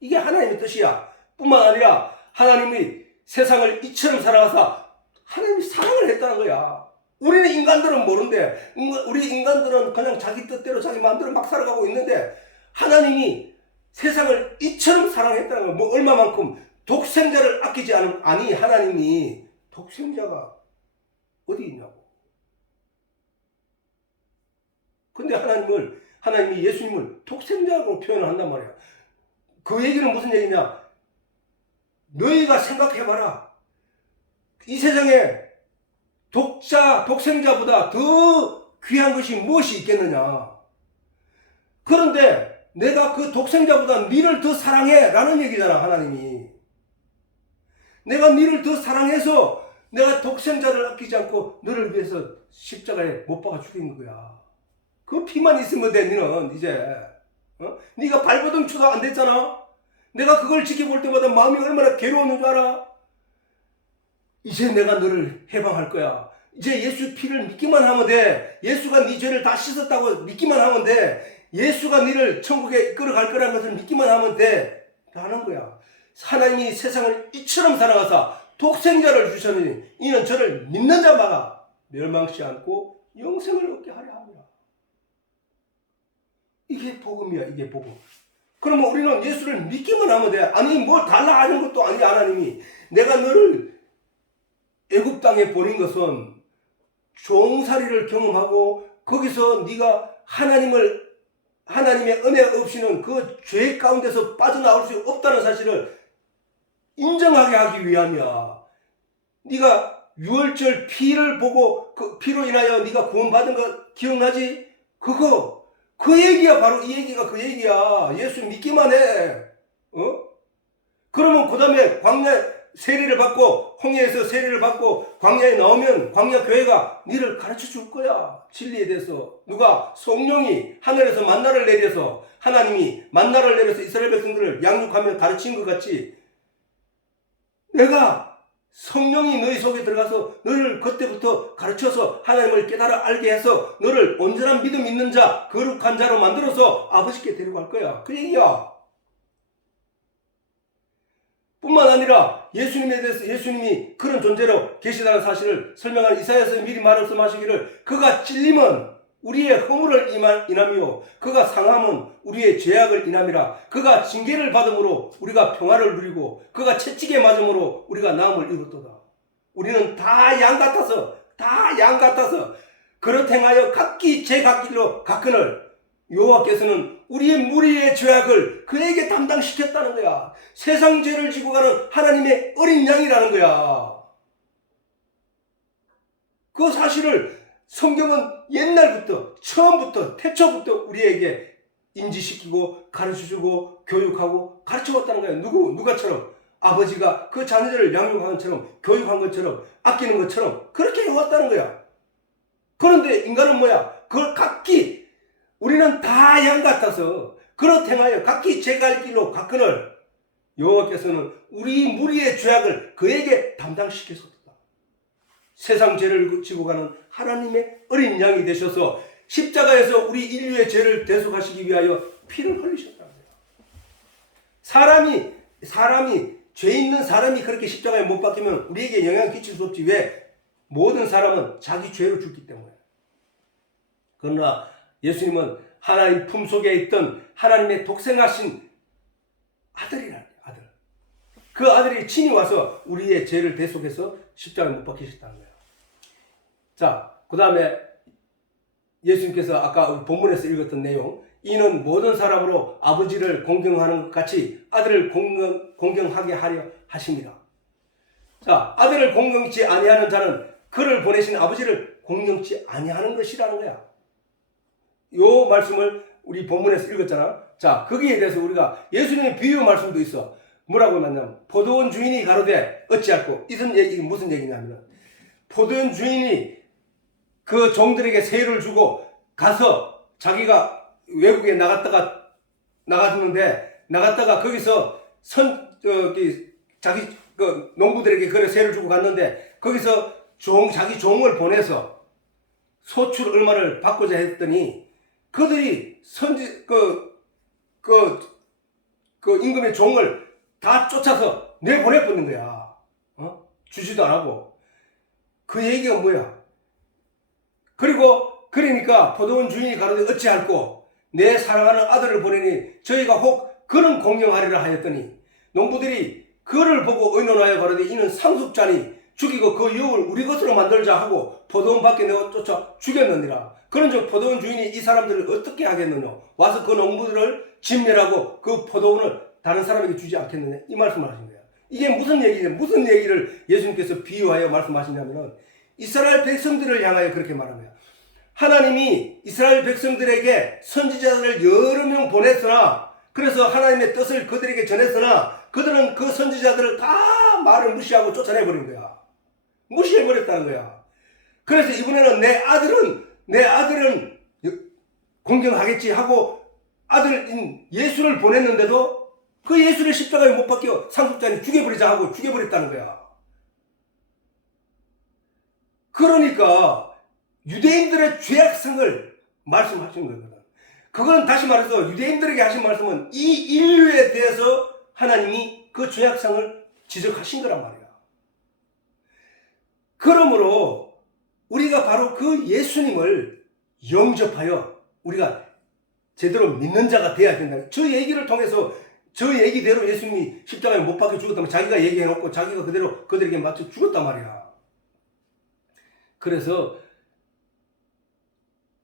이게 하나님의 뜻이야. 뿐만 아니라 하나님이 세상을 이처럼 살아가서 하나님이 사랑을 했다는 거야. 우리는 인간들은 모른대. 우리 인간들은 그냥 자기 뜻대로 자기 마음대로 막 살아가고 있는데 하나님이 세상을 이처럼 사랑했다는 거야. 뭐 얼마만큼 독생자를 아끼지 아니 하나님이 독생자가 어디 있냐고. 근데 하나님이 예수님을 독생자로 표현을 한단 말이야. 그 얘기는 무슨 얘기냐? 너희가 생각해봐라. 이 세상에 독생자보다 더 귀한 것이 무엇이 있겠느냐? 그런데 내가 그 독생자보다 너를 더 사랑해 라는 얘기잖아, 하나님이. 내가 너를 더 사랑해서 내가 독생자를 아끼지 않고 너를 위해서 십자가에 못 박아 죽인 거야. 그 피만 있으면 돼, 너는 이제. 네가 발버둥 쳐도 안 됐잖아. 내가 그걸 지켜볼 때마다 마음이 얼마나 괴로웠는 줄 알아? 이제 내가 너를 해방할 거야. 이제 예수 피를 믿기만 하면 돼. 예수가 네 죄를 다 씻었다고 믿기만 하면 돼. 예수가 너를 천국에 이끌어갈 거라는 것을 믿기만 하면 돼. 라는 거야. 하나님이 세상을 이처럼 살아가서 독생자를 주셨으니 이는 저를 믿는 자마다 멸망치 않고 영생을 얻게 하려 합니다. 이게 복음이야, 이게 복음. 그러면 우리는 예수를 믿기만 하면 돼. 아니 뭘 달라 하는 것도 아니야. 하나님이 내가 너를 애굽 땅에 보낸 것은 종살이를 경험하고 거기서 네가 하나님의 은혜 없이는 그 죄 가운데서 빠져나올 수 없다는 사실을 인정하게 하기 위함이야. 네가 유월절 피를 보고 그 피로 인하여 네가 구원받은 거 기억나지? 그 얘기야. 바로 이 얘기가 그 얘기야. 예수 믿기만 해. 그러면 그 다음에 광야 세례를 받고 홍해에서 세례를 받고 광야에 나오면 광야 교회가 너를 가르쳐 줄 거야. 진리에 대해서. 누가? 성령이 하늘에서 만나를 내려서 하나님이 만나를 내려서 이스라엘 백성들을 양육하며 가르친 것 같이 내가 성령이 너희 속에 들어가서 너를 그때부터 가르쳐서 하나님을 깨달아 알게 해서 너를 온전한 믿음 있는 자, 거룩한 자로 만들어서 아버지께 데려갈 거야. 그 얘기야. 뿐만 아니라 예수님에 대해서 예수님이 그런 존재로 계시다는 사실을 설명하는 이사야서 미리 말씀하시기를 그가 찔림은 우리의 허물을 인함이요 그가 상함은 우리의 죄악을 인함이라. 그가 징계를 받음으로 우리가 평화를 누리고 그가 채찍에 맞음으로 우리가 나음을 이뤘도다. 우리는 다 양 같아서 그렇 행하여 각기 제 각 길로 갔거늘 여호와께서는 우리의 무리의 죄악을 그에게 담당시켰다는 거야. 세상 죄를 지고 가는 하나님의 어린 양이라는 거야. 그 사실을 성경은 옛날부터 처음부터 태초부터 우리에게 인지시키고 가르쳐주고 교육하고 가르쳐왔다는 거예요. 누가처럼 아버지가 그 자녀들을 양육한 것처럼 교육한 것처럼 아끼는 것처럼 그렇게 해왔다는 거야. 그런데 인간은 뭐야? 그걸 각기 우리는 다 양 같아서 그렇 행하여 각기 제 갈 길로 갔거늘 여호와께서는 우리 무리의 죄악을 그에게 담당시켰었다. 세상 죄를 지고 가는 하나님의 어린 양이 되셔서 십자가에서 우리 인류의 죄를 대속하시기 위하여 피를 흘리셨다는 거예요. 사람이 죄 있는 사람이 그렇게 십자가에 못 박히면 우리에게 영향을 끼칠 수 없지. 왜? 모든 사람은 자기 죄로 죽기 때문에. 그러나 예수님은 하나님 품속에 있던 하나님의 독생하신 아들이라는 아들. 그 아들이 친히 와서 우리의 죄를 대속해서 십자가에 못 박히셨다는 거예요. 자, 그 다음에 예수님께서 아까 본문에서 읽었던 내용 이는 모든 사람으로 아버지를 공경하는 것 같이 아들을 공경하게 하려 하십니다. 자, 아들을 공경치 아니하는 자는 그를 보내신 아버지를 공경치 아니하는 것이라는 거야. 요 말씀을 우리 본문에서 읽었잖아. 자, 거기에 대해서 우리가 예수님의 비유 말씀도 있어. 뭐라고 말하냐면 포도원 주인이 가로되 어찌할꼬. 이런 얘기 무슨 얘기냐면 포도원 주인이 그 종들에게 세율을 주고 가서 자기가 외국에 나갔다가 거기서 자기 그 농부들에게 그래 세를 주고 갔는데 거기서 자기 종을 보내서 소출 얼마를 받고자 했더니 그들이 임금의 종을 다 쫓아서 내보내버린 거야. 주지도 안 하고. 그 얘기가 뭐야? 그러니까 포도원 주인이 가로되 어찌할꼬 내 사랑하는 아들을 보내니 저희가 혹 그는 공경하리라 하였더니 농부들이 그를 보고 의논하여 가로되 이는 상속자니 죽이고 그 유업을 우리 것으로 만들자 하고 포도원 밖에 내어 쫓아 죽였느니라. 그런즉 포도원 주인이 이 사람들을 어떻게 하겠느냐? 와서 그 농부들을 진멸하고 그 포도원을 다른 사람에게 주지 않겠느냐? 이 말씀을 하신 거야. 이게 무슨 얘기냐? 무슨 얘기를 예수님께서 비유하여 말씀하시냐면은 이스라엘 백성들을 향하여 그렇게 말한 거야. 하나님이 이스라엘 백성들에게 선지자들을 여러 명 보냈으나 그래서 하나님의 뜻을 그들에게 전했으나 그들은 그 선지자들을 다 말을 무시하고 쫓아내버린 거야. 무시해버렸다는 거야. 그래서 이번에는 내 아들은 공경하겠지 하고 아들인 예수를 보냈는데도 그 예수를 십자가에 못 박혀 상속자니 죽여버리자 하고 죽여버렸다는 거야. 그러니까 유대인들의 죄악성을 말씀하신 거거든. 그건 다시 말해서 유대인들에게 하신 말씀은 이 인류에 대해서 하나님이 그 죄악성을 지적하신 거란 말이야. 그러므로 우리가 바로 그 예수님을 영접하여 우리가 제대로 믿는 자가 돼야 된다. 저 얘기를 통해서 저 얘기대로 예수님이 십자가에 못 박혀 죽었다면 자기가 얘기해놓고 자기가 그대로 그들에게 맞춰 죽었단 말이야. 그래서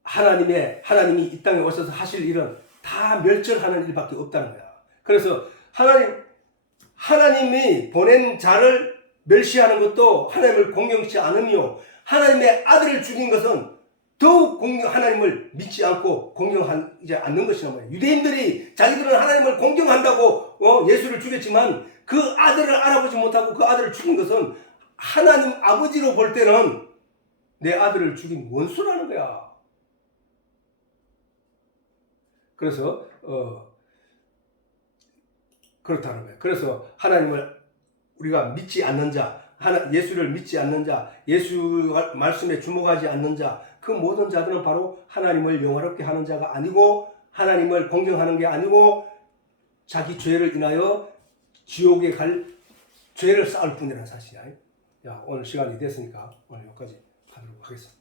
하나님이 이 땅에 오셔서 하실 일은 다 멸절하는 일밖에 없다는 거야. 그래서 하나님이 보낸 자를 멸시하는 것도 하나님을 공경치 않으며 하나님의 아들을 죽인 것은 더욱 하나님을 믿지 않고 공경하지 않는 것이란 말이에요. 유대인들이 자기들은 하나님을 공경한다고 예수를 죽였지만 그 아들을 알아보지 못하고 그 아들을 죽인 것은 하나님 아버지로 볼 때는 내 아들을 죽인 원수라는 거야. 그래서 그렇다는 거예요. 그래서 하나님을 우리가 믿지 않는 자, 예수를 믿지 않는 자, 예수 말씀에 주목하지 않는 자, 그 모든 자들은 바로 하나님을 영화롭게 하는 자가 아니고 하나님을 공경하는 게 아니고 자기 죄를 인하여 지옥에 갈 죄를 쌓을 뿐이라는 사실이야. 야, 오늘 시간이 됐으니까 오늘 여기까지 하도록 하겠습니다.